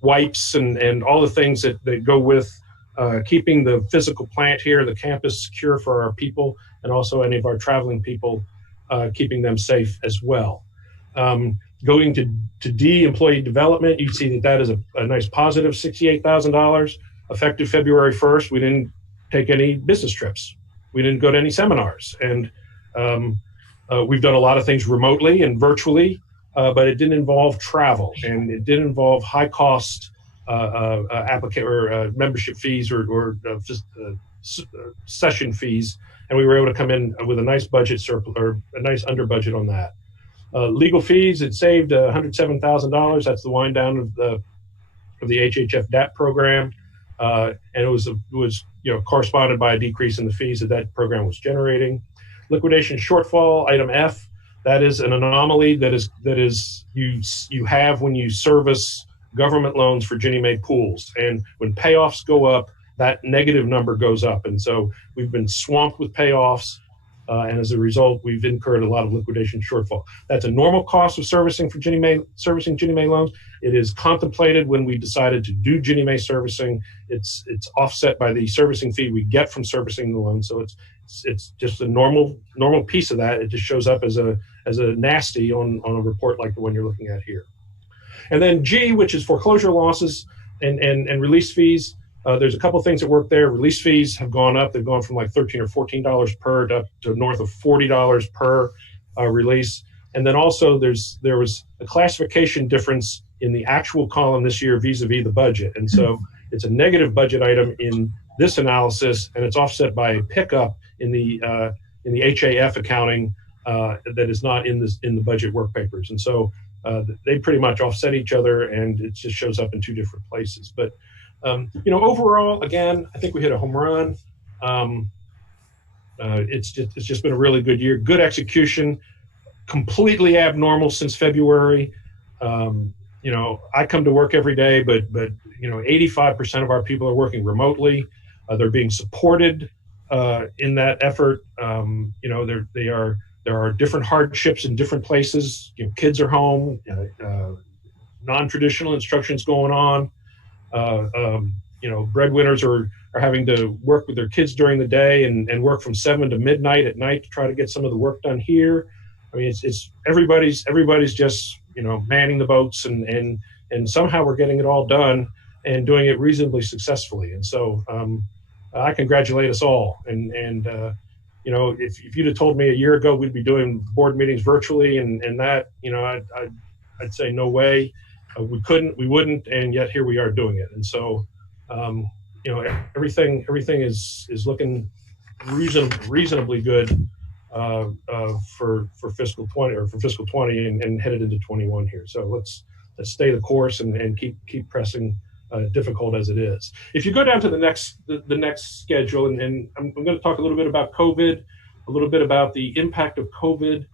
wipes and all the things that go with keeping the physical plant here, the campus, secure for our people, and also any of our traveling people, keeping them safe as well. Going to D, employee development, you see that is a nice positive $68,000. Effective February 1st, we didn't take any business trips. We didn't go to any seminars. And we've done a lot of things remotely and virtually, but it didn't involve travel, and it didn't involve high cost membership fees or session fees, and we were able to come in with a nice budget surplus, or a nice under budget on that. Legal fees, it saved $107,000. That's the wind down of the HHF DAP program, and it was corresponded by a decrease in the fees that program was generating. Liquidation shortfall, item F, that is an anomaly that is you have when you service government loans for Ginnie Mae pools, and when payoffs go up, that negative number goes up. And so we've been swamped with payoffs, and as a result, we've incurred a lot of liquidation shortfall. That's a normal cost of servicing Ginnie Mae loans. It is contemplated when we decided to do Ginnie Mae servicing. It's offset by the servicing fee we get from servicing the loan. So it's just a normal piece of that. It just shows up as a nasty on a report like the one you're looking at here. And then G, which is foreclosure losses and release fees. There's a couple things that work there. Release fees have gone up. They've gone from like $13 or $14 per up to north of $40 per release. And then also there was a classification difference in the actual column this year vis-a-vis the budget. And so it's a negative budget item in this analysis, and it's offset by a pickup in the HAF accounting that is not in the budget work papers. And so they pretty much offset each other, and it just shows up in two different places. But overall, again, I think we hit a home run. It's just been a really good year. Good execution, completely abnormal since February. I come to work every day, but 85% of our people are working remotely. They're being supported in that effort. There are different hardships in different places. Kids are home, non-traditional instruction's going on. Breadwinners are having to work with their kids during the day and work from 7 to midnight at night to try to get some of the work done here. I mean, it's everybody's just manning the boats and somehow we're getting it all done and doing it reasonably successfully. And so I congratulate us all. And if you'd have told me a year ago we'd be doing board meetings virtually and that, I'd say no way. We wouldn't, and yet here we are doing it. And so, everything is looking reasonably good for fiscal 20 or for fiscal 20 and headed into 21 here. So let's stay the course and keep pressing, difficult as it is. If you go down to the next schedule, and I'm going to talk a little bit about COVID, a little bit about the impact of COVID.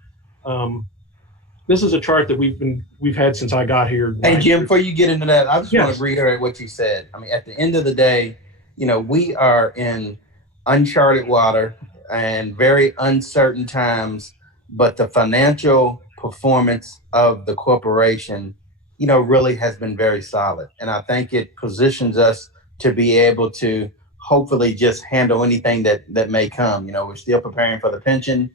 This is a chart that we've had since I got here. Hey, Jim, before you get into that, I just want Yes. to reiterate what you said. I mean, at the end of the day, we are in uncharted water and very uncertain times, but the financial performance of the corporation, really has been very solid. And I think it positions us to be able to hopefully just handle anything that may come. We're still preparing for the pension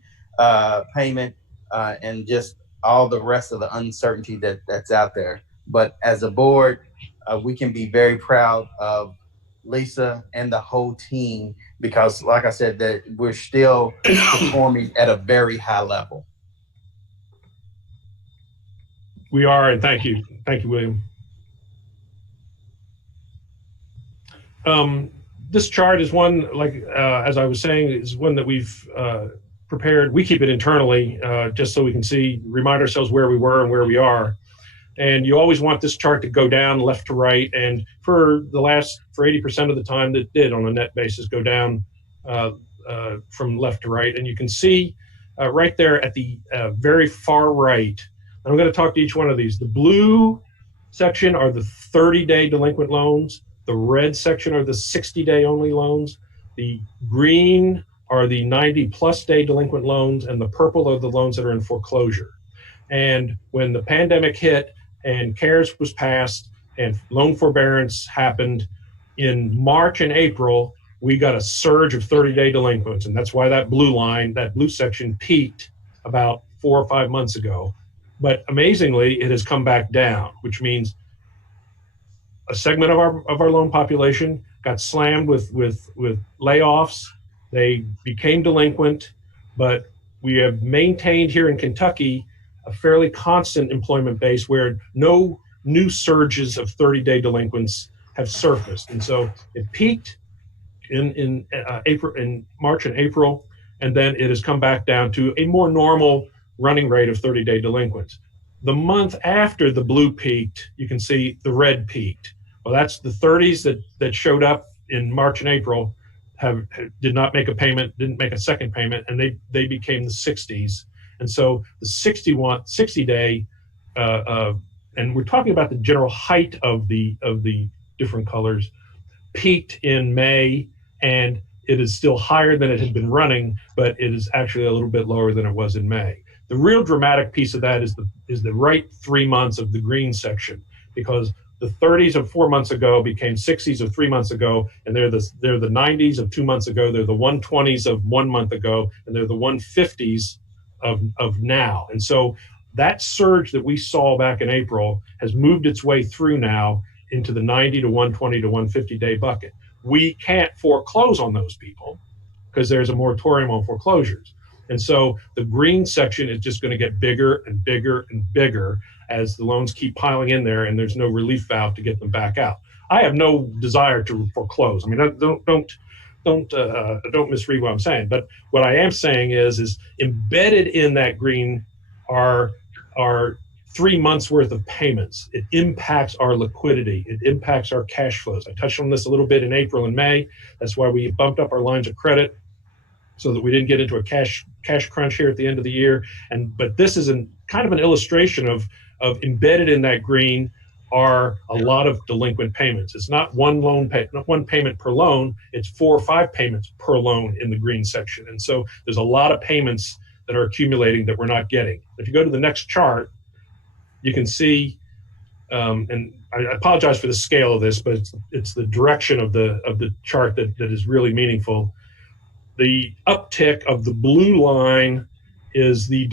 payment and just all the rest of the uncertainty that's out there. But as a board, we can be very proud of Lisa and the whole team because, like I said, that we're still performing at a very high level. We are, and thank you, William. This chart is one, as I was saying, is one that we've prepared. We keep it internally just so we can remind ourselves where we were and where we are. And you always want this chart to go down left to right. And for 80% of the time, that did on a net basis go down from left to right. And you can see right there at the very far right, I'm going to talk to each one of these. The blue section are the 30-day delinquent loans. The red section are the 60-day only loans. The green are the 90-plus day delinquent loans, and the purple are the loans that are in foreclosure. And when the pandemic hit and CARES was passed and loan forbearance happened in March and April, we got a surge of 30-day delinquents. And that's why that blue line, that blue section peaked about 4 or 5 months ago. But amazingly, it has come back down, which means a segment of our loan population got slammed with layoffs. They became delinquent, but we have maintained here in Kentucky a fairly constant employment base where no new surges of 30-day delinquents have surfaced. And so it peaked in March and April, and then it has come back down to a more normal running rate of 30-day delinquents. The month after the blue peaked, you can see the red peaked. Well, that's the 30s that showed up in March and April did not make a payment, didn't make a second payment, and they became the 60s. And so the 60-day, and we're talking about the general height of the different colors, peaked in May, and it is still higher than it had been running, but it is actually a little bit lower than it was in May. The real dramatic piece of that is the right 3 months of the green section, because the 30s of 4 months ago became 60s of 3 months ago, and they're the 90s of 2 months ago, they're the 120s of 1 month ago, and they're the 150s of now. And so that surge that we saw back in April has moved its way through now into the 90 to 120 to 150 day bucket. We can't foreclose on those people because there's a moratorium on foreclosures. And so the green section is just going to get bigger and bigger and bigger as the loans keep piling in there and there's no relief valve to get them back out. I have no desire to foreclose. I mean, don't misread what I'm saying. But what I am saying is embedded in that green are 3 months worth of payments. It impacts our liquidity. It impacts our cash flows. I touched on this a little bit in April and May. That's why we bumped up our lines of credit so that we didn't get into a cash crunch here at the end of the year. But this is kind of an illustration of embedded in that green are a lot of delinquent payments. It's not one payment per loan. It's 4 or 5 payments per loan in the green section. And so there's a lot of payments that are accumulating that we're not getting. If you go to the next chart, you can see, and I apologize for the scale of this, but it's the direction of the chart that is really meaningful. The uptick of the blue line is the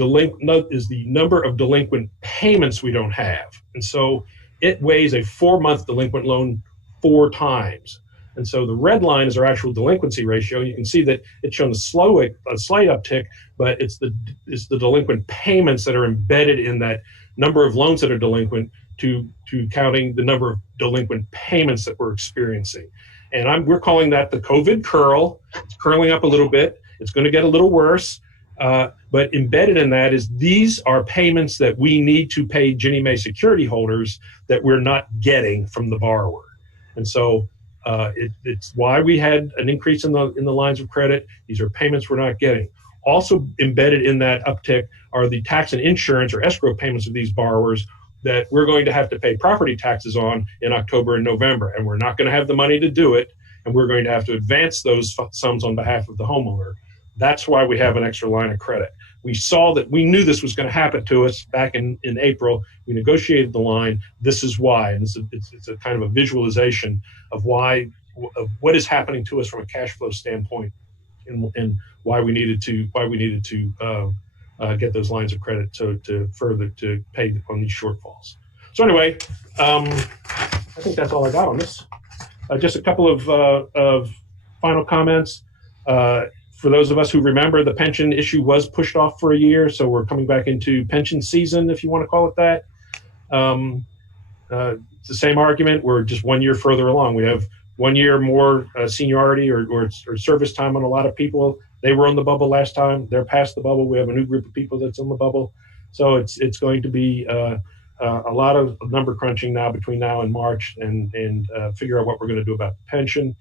number of delinquent payments we don't have. And so it weighs a 4-month delinquent loan 4 times. And so the red line is our actual delinquency ratio. You can see that it's shown a slight uptick, but it's the delinquent payments that are embedded in that number of loans that are delinquent to counting the number of delinquent payments that we're experiencing. And we're calling that the COVID curl. It's curling up a little bit. It's going to get a little worse. But embedded in that is these are payments that we need to pay Ginnie Mae security holders that we're not getting from the borrower. And so it's why we had an increase in the lines of credit. These are payments we're not getting. Also embedded in that uptick are the tax and insurance or escrow payments of these borrowers that we're going to have to pay property taxes on in October and November. And we're not going to have the money to do it. And we're going to have to advance those sums on behalf of the homeowner. That's why we have an extra line of credit. We knew this was going to happen to us back in April. We negotiated the line. This is why. And it's a kind of a visualization of what is happening to us from a cash flow standpoint, and why we needed to get those lines of credit to further to pay on these shortfalls. So anyway, I think that's all I got on this. Just a couple of final comments. For those of us who remember, the pension issue was pushed off for a year, so we're coming back into pension season, if you want to call it that. It's the same argument. We're just 1 year further along. We have 1 year more seniority or service time on a lot of people. They were on the bubble last time. They're past the bubble. We have a new group of people that's on the bubble. So it's going to be a lot of number crunching now between now and March and figure out what we're going to do about the pension.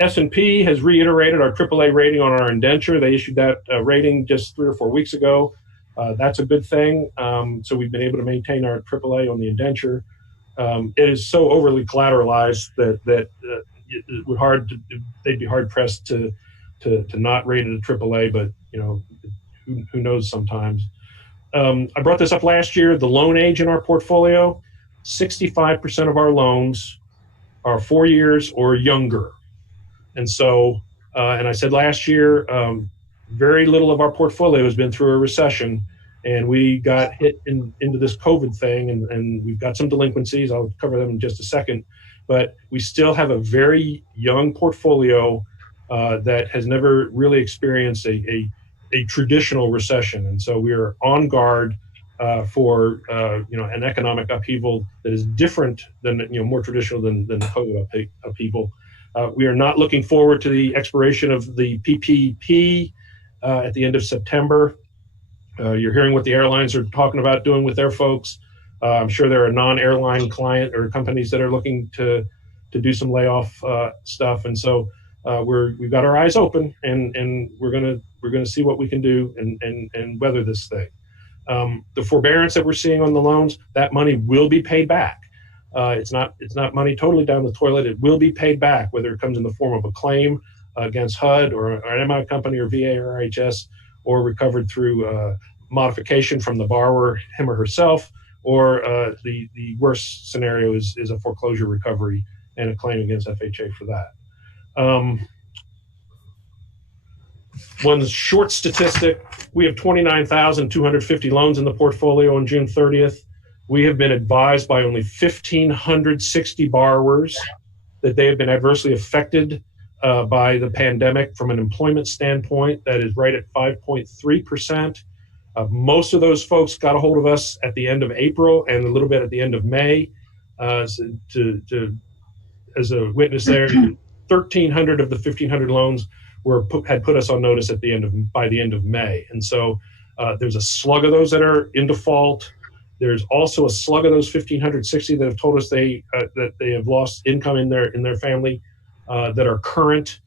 S&P has reiterated our AAA rating on our indenture. They issued that rating just 3 or 4 weeks ago. That's a good thing. So we've been able to maintain our AAA on the indenture. It is so overly collateralized that it would they'd be hard pressed to not rate it a AAA. But who knows sometimes. I brought this up last year. The loan age in our portfolio, 65% of our loans are 4 years or younger. And so, and I said last year, very little of our portfolio has been through a recession, and we got hit into this COVID thing, and we've got some delinquencies. I'll cover them in just a second, but we still have a very young portfolio that has never really experienced a traditional recession. And so we are on guard for an economic upheaval that is different than more traditional than the COVID upheaval. We are not looking forward to the expiration of the PPP at the end of September. You're hearing what the airlines are talking about doing with their folks. I'm sure there are non-airline client or companies that are looking to do some layoff stuff, and so we've got our eyes open, and we're gonna see what we can do and weather this thing. The forbearance that we're seeing on the loans, that money will be paid back. It's not money totally down the toilet. It will be paid back, whether it comes in the form of a claim against HUD or an MI company or VA or RHS, or recovered through modification from the borrower, him or herself, or the worst scenario is a foreclosure recovery and a claim against FHA for that. One short statistic, we have 29,250 loans in the portfolio on June 30th. We have been advised by only 1,560 borrowers that they have been adversely affected by the pandemic from an employment standpoint. That is right at 5.3%. Most of those folks got a hold of us at the end of April and a little bit at the end of May. As a witness there, 1,300 of the 1,500 loans had put us on notice by the end of May. And so there's a slug of those that are in default. There's also a slug of those 1,560 that have told us that they have lost income in their family that are current.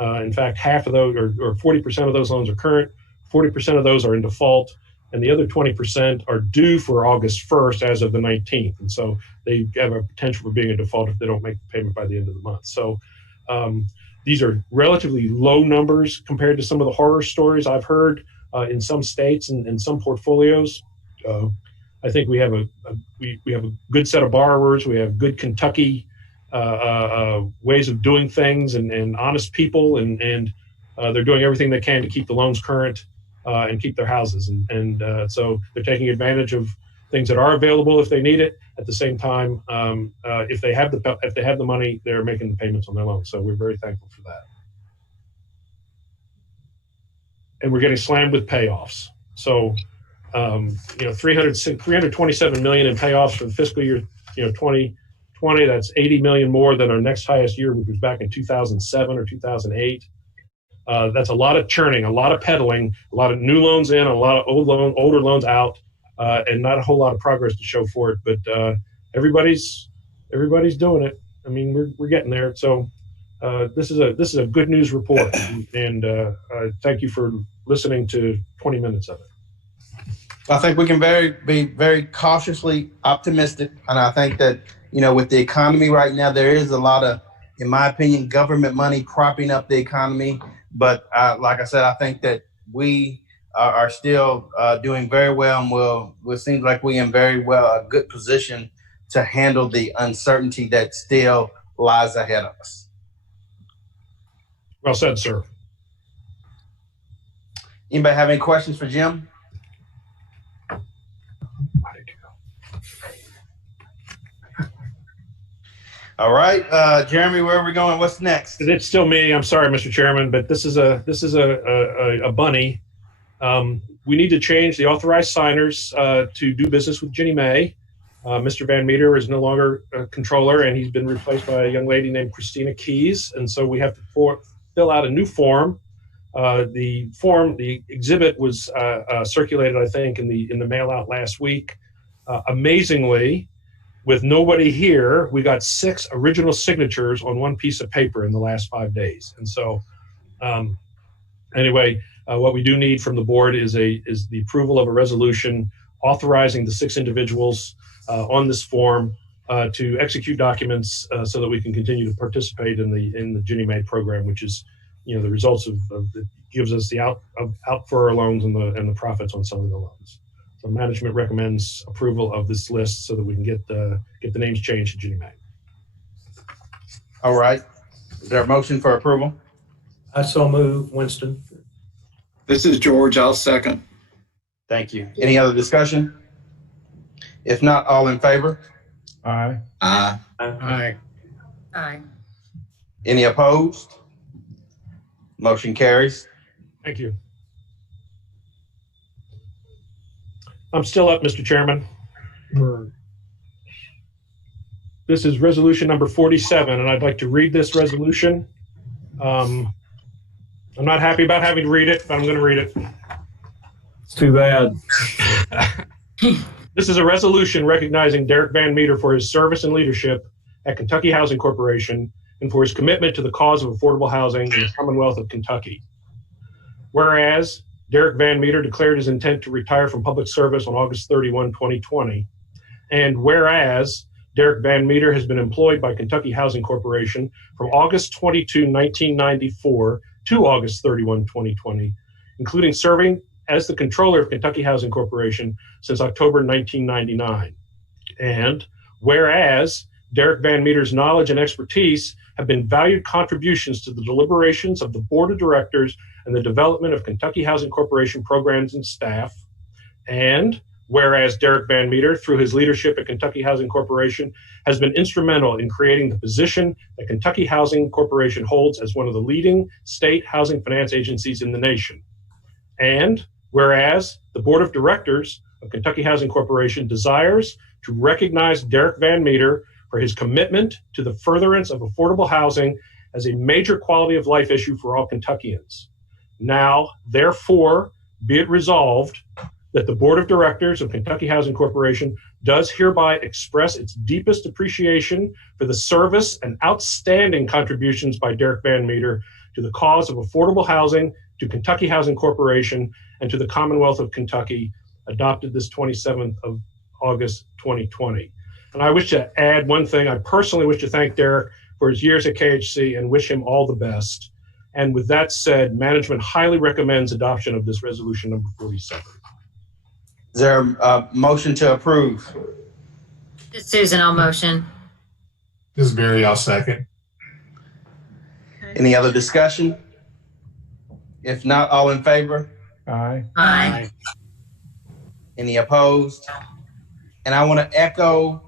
In fact, half of those or 40% of those loans are current. 40% of those are in default, and the other 20% are due for August 1st as of the 19th. And so they have a potential for being a default if they don't make the payment by the end of the month. So these are relatively low numbers compared to some of the horror stories I've heard in some states and some portfolios. I think we have a good set of borrowers. We have good Kentucky ways of doing things and honest people, and they're doing everything they can to keep the loans current and keep their houses. And so they're taking advantage of things that are available if they need it. At the same time, if they have the money, they're making the payments on their loans. So we're very thankful for that. And we're getting slammed with payoffs. So 327 million in payoffs for the fiscal year 2020 2020. That's 80 million more than our next highest year, which was back in 2007 or 2008. That's a lot of churning, a lot of peddling, a lot of new loans in, a lot of older loans out, and not a whole lot of progress to show for it. But everybody's doing it. I mean, we're getting there. So this is a good news report, and thank you for listening to 20 minutes of it. I think we can be very cautiously optimistic, and I think that with the economy right now, there is a lot of, in my opinion, government money propping up the economy. But like I said, I think that we are still doing very well, and it seems like we're in a good position to handle the uncertainty that still lies ahead of us. Well said, sir. Anybody have any questions for Jim? All right, Jeremy, where are we going? What's next? It's still me. I'm sorry, Mr. Chairman, but this is a bunny. We need to change the authorized signers to do business with Ginnie Mae. Mr. Van Meter is no longer a controller, and he's been replaced by a young lady named Christina Keys. And so we have to fill out a new form. The exhibit was circulated, I think, in the mail out last week. Amazingly, with nobody here, we got 6 original signatures on one piece of paper in the last 5 days. And so, anyway, what we do need from the board is the approval of a resolution authorizing the 6 individuals on this form to execute documents so that we can continue to participate in the Ginnie Mae program, which is, the results of it gives us the out for our loans and the profits on some of the loans. So management recommends approval of this list so that we can get the names changed to Ginnie Mae. All right. Is there a motion for approval? I so move, Winston. This is George. I'll second. Thank you. Any other discussion? If not, all in favor? Aye. Aye. Aye. Aye. Any opposed? Motion carries. Thank you. I'm still up, Mr. Chairman. This is resolution number 47, and I'd like to read this resolution. I'm not happy about having to read it, but I'm going to read it. It's too bad. This is a resolution recognizing Derek Van Meter for his service and leadership at Kentucky Housing Corporation and for his commitment to the cause of affordable housing in the Commonwealth of Kentucky. Whereas Derek Van Meter declared his intent to retire from public service on August 31, 2020. And whereas Derek Van Meter has been employed by Kentucky Housing Corporation from August 22, 1994 to August 31, 2020, including serving as the controller of Kentucky Housing Corporation since October 1999. And whereas Derek Van Meter's knowledge and expertise have been valued contributions to the deliberations of the Board of Directors and the development of Kentucky Housing Corporation programs and staff. And whereas Derek Van Meter, through his leadership at Kentucky Housing Corporation, has been instrumental in creating the position that Kentucky Housing Corporation holds as one of the leading state housing finance agencies in the nation. And whereas the Board of Directors of Kentucky Housing Corporation desires to recognize Derek Van Meter for his commitment to the furtherance of affordable housing as a major quality of life issue for all Kentuckians. Now, therefore, be it resolved that the Board of Directors of Kentucky Housing Corporation does hereby express its deepest appreciation for the service and outstanding contributions by Derek Van Meter to the cause of affordable housing, to Kentucky Housing Corporation, and to the Commonwealth of Kentucky, adopted this 27th of August, 2020. And I wish to add one thing. I personally wish to thank Derek for his years at KHC and wish him all the best. And with that said, management highly recommends adoption of this resolution number 47. Is there a motion to approve? This is Susan, I'll motion. This is Barry. I'll second. Any other discussion? If not, all in favor? Aye. Aye. Any opposed? And I want to echo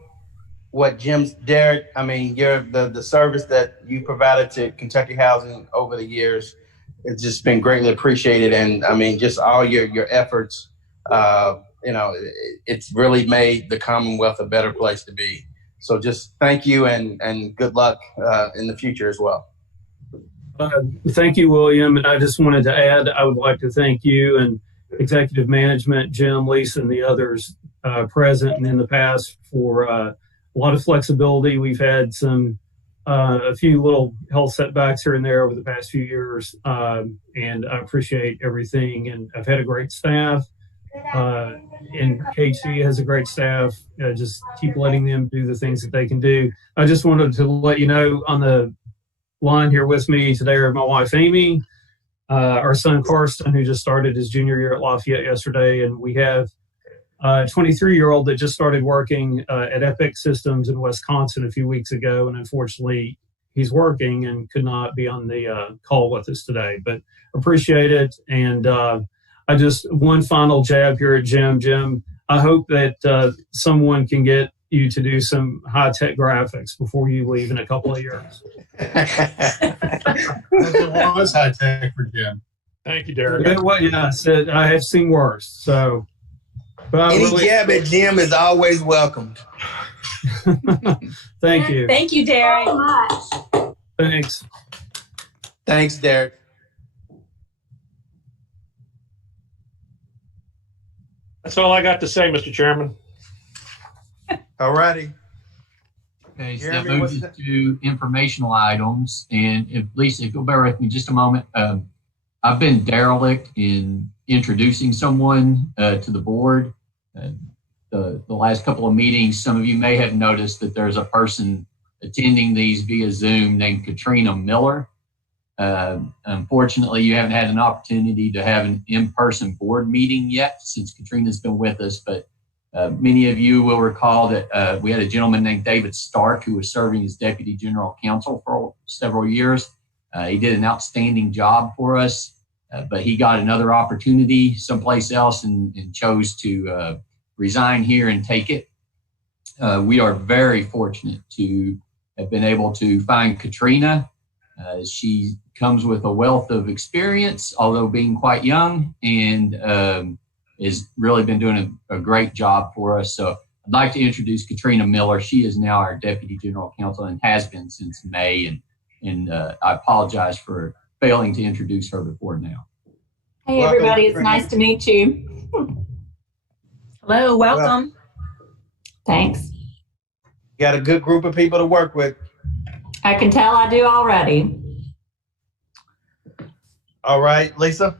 what Derek, I mean, the service that you provided to Kentucky Housing over the years, it's just been greatly appreciated. And I mean, just all your efforts, it's really made the Commonwealth a better place to be. So just thank you and good luck in the future as well. Thank you, William. And I just wanted to add, I would like to thank you and executive management, Jim, Lisa, and the others present and in the past for a lot of flexibility. We've had a few little health setbacks here and there over the past few years, and I appreciate everything. And I've had a great staff, and KC has a great staff. Just keep letting them do the things that they can do. I just wanted to let you know, on the line here with me today are my wife, Amy, our son, Karsten, who just started his junior year at Lafayette yesterday, and we have a 23-year-old that just started working at Epic Systems in Wisconsin a few weeks ago, and unfortunately he's working and could not be on the call with us today, but appreciate it. And I just, one final jab here at Jim. Jim, I hope that someone can get you to do some high-tech graphics before you leave in a couple of years. It was high-tech for Jim. Thank you, Derek. Yeah, I said I have seen worse. So, but any jab at Jim is always welcomed. Thank you. Thank you, Derek. So much. Thanks. Thanks, Derek. That's all I got to say, Mr. Chairman. All righty. Okay, so that moves us to informational items. And if Lisa, if you'll bear with me just a moment, I've been derelict in introducing someone to the board. The last couple of meetings, some of you may have noticed that there's a person attending these via Zoom named Katrina Miller. Unfortunately, you haven't had an opportunity to have an in-person board meeting yet since Katrina's been with us, but many of you will recall that we had a gentleman named David Stark who was serving as Deputy General Counsel for several years. He did an outstanding job for us, but he got another opportunity someplace else and chose to resign here and take it. We are very fortunate to have been able to find Katrina. She comes with a wealth of experience, although being quite young, and has really been doing a great job for us. So I'd like to introduce Katrina Miller. She is now our Deputy General Counsel and has been since May. And I apologize for failing to introduce her before now. Hey, everybody. It's nice to meet you. Hello, welcome. Thanks. You got a good group of people to work with. I can tell I do already. All right, Lisa.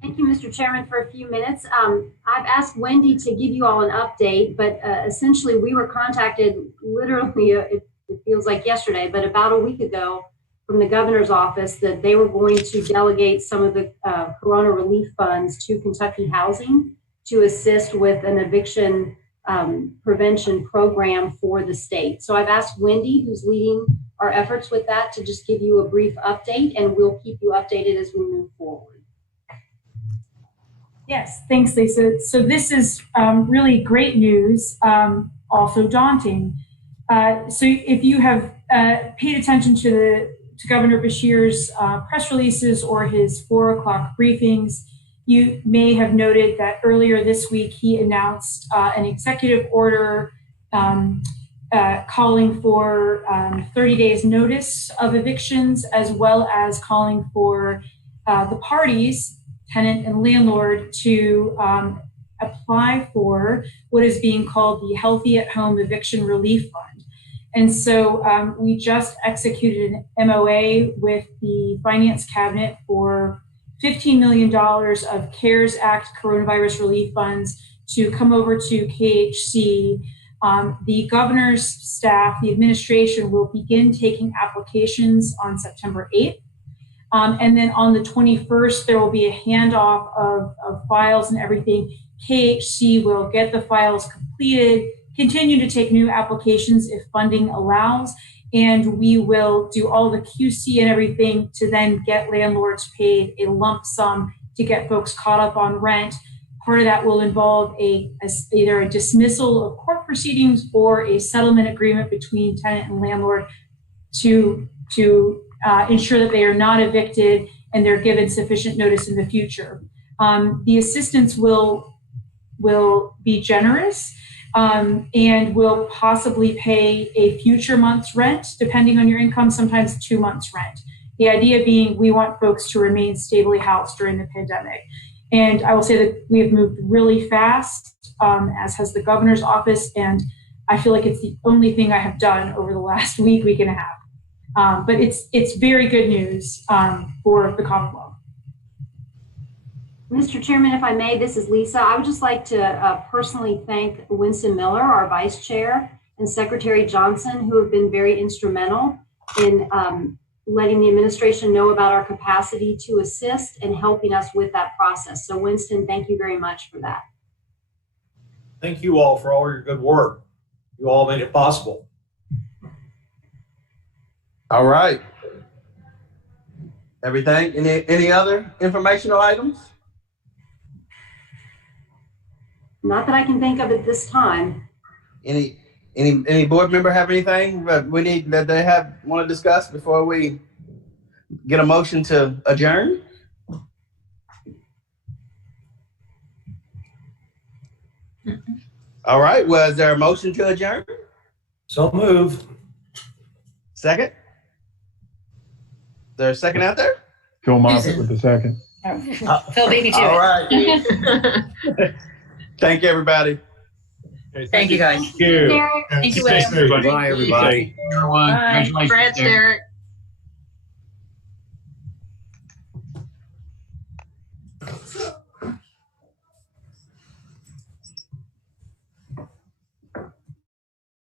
Thank you, Mr. Chairman, for a few minutes. I've asked Wendy to give you all an update, but essentially we were contacted literally, it feels like yesterday, but about a week ago from the governor's office that they were going to delegate some of the corona relief funds to Kentucky Housing to assist with an eviction prevention program for the state. So I've asked Wendy, who's leading our efforts with that, to just give you a brief update, and we'll keep you updated as we move forward. Yes, thanks, Lisa. So this is really great news, also daunting. So if you have paid attention to Governor Beshear's press releases or his 4 o'clock briefings, you may have noted that earlier this week he announced an executive order calling for 30 days notice of evictions, as well as calling for the parties, tenant and landlord, to apply for what is being called the Healthy at Home Eviction Relief Fund. And so we just executed an MOA with the Finance Cabinet for $15 million of CARES Act coronavirus relief funds to come over to KHC. The governor's staff, the administration, will begin taking applications on September 8th. And then on the 21st, there will be a handoff of files and everything. KHC will get the files completed, continue to take new applications if funding allows, and we will do all the QC and everything to then get landlords paid a lump sum to get folks caught up on rent. Part of that will involve either a dismissal of court proceedings or a settlement agreement between tenant and landlord to ensure that they are not evicted and they're given sufficient notice in the future. The assistance will be generous. and will possibly pay a future month's rent, depending on your income, sometimes 2 months' rent. The idea being we want folks to remain stably housed during the pandemic. And I will say that we have moved really fast, as has the governor's office, and I feel like it's the only thing I have done over the last week and a half. But it's very good news for the Commonwealth. Mr. Chairman, if I may, this is Lisa. I would just like to personally thank Winston Miller, our vice chair, and Secretary Johnson, who have been very instrumental in letting the administration know about our capacity to assist and helping us with that process. So Winston, thank you very much for that. Thank you all for all your good work. You all made it possible. All right. Everything? Any other informational items? Not that I can think of at this time. Any board member have anything that they want to discuss before we get a motion to adjourn? All right. Well, is there a motion to adjourn? So move. Second? Is there a second out there? Phil Moffitt with the second. Phil beat me to All it. right. Thank you, everybody. Okay, Thank you, guys. Thank you. Thank you, Stay Will. safe. Bye, everybody. Everyone, Bye. congratulations, Congrats, Derek. Derek.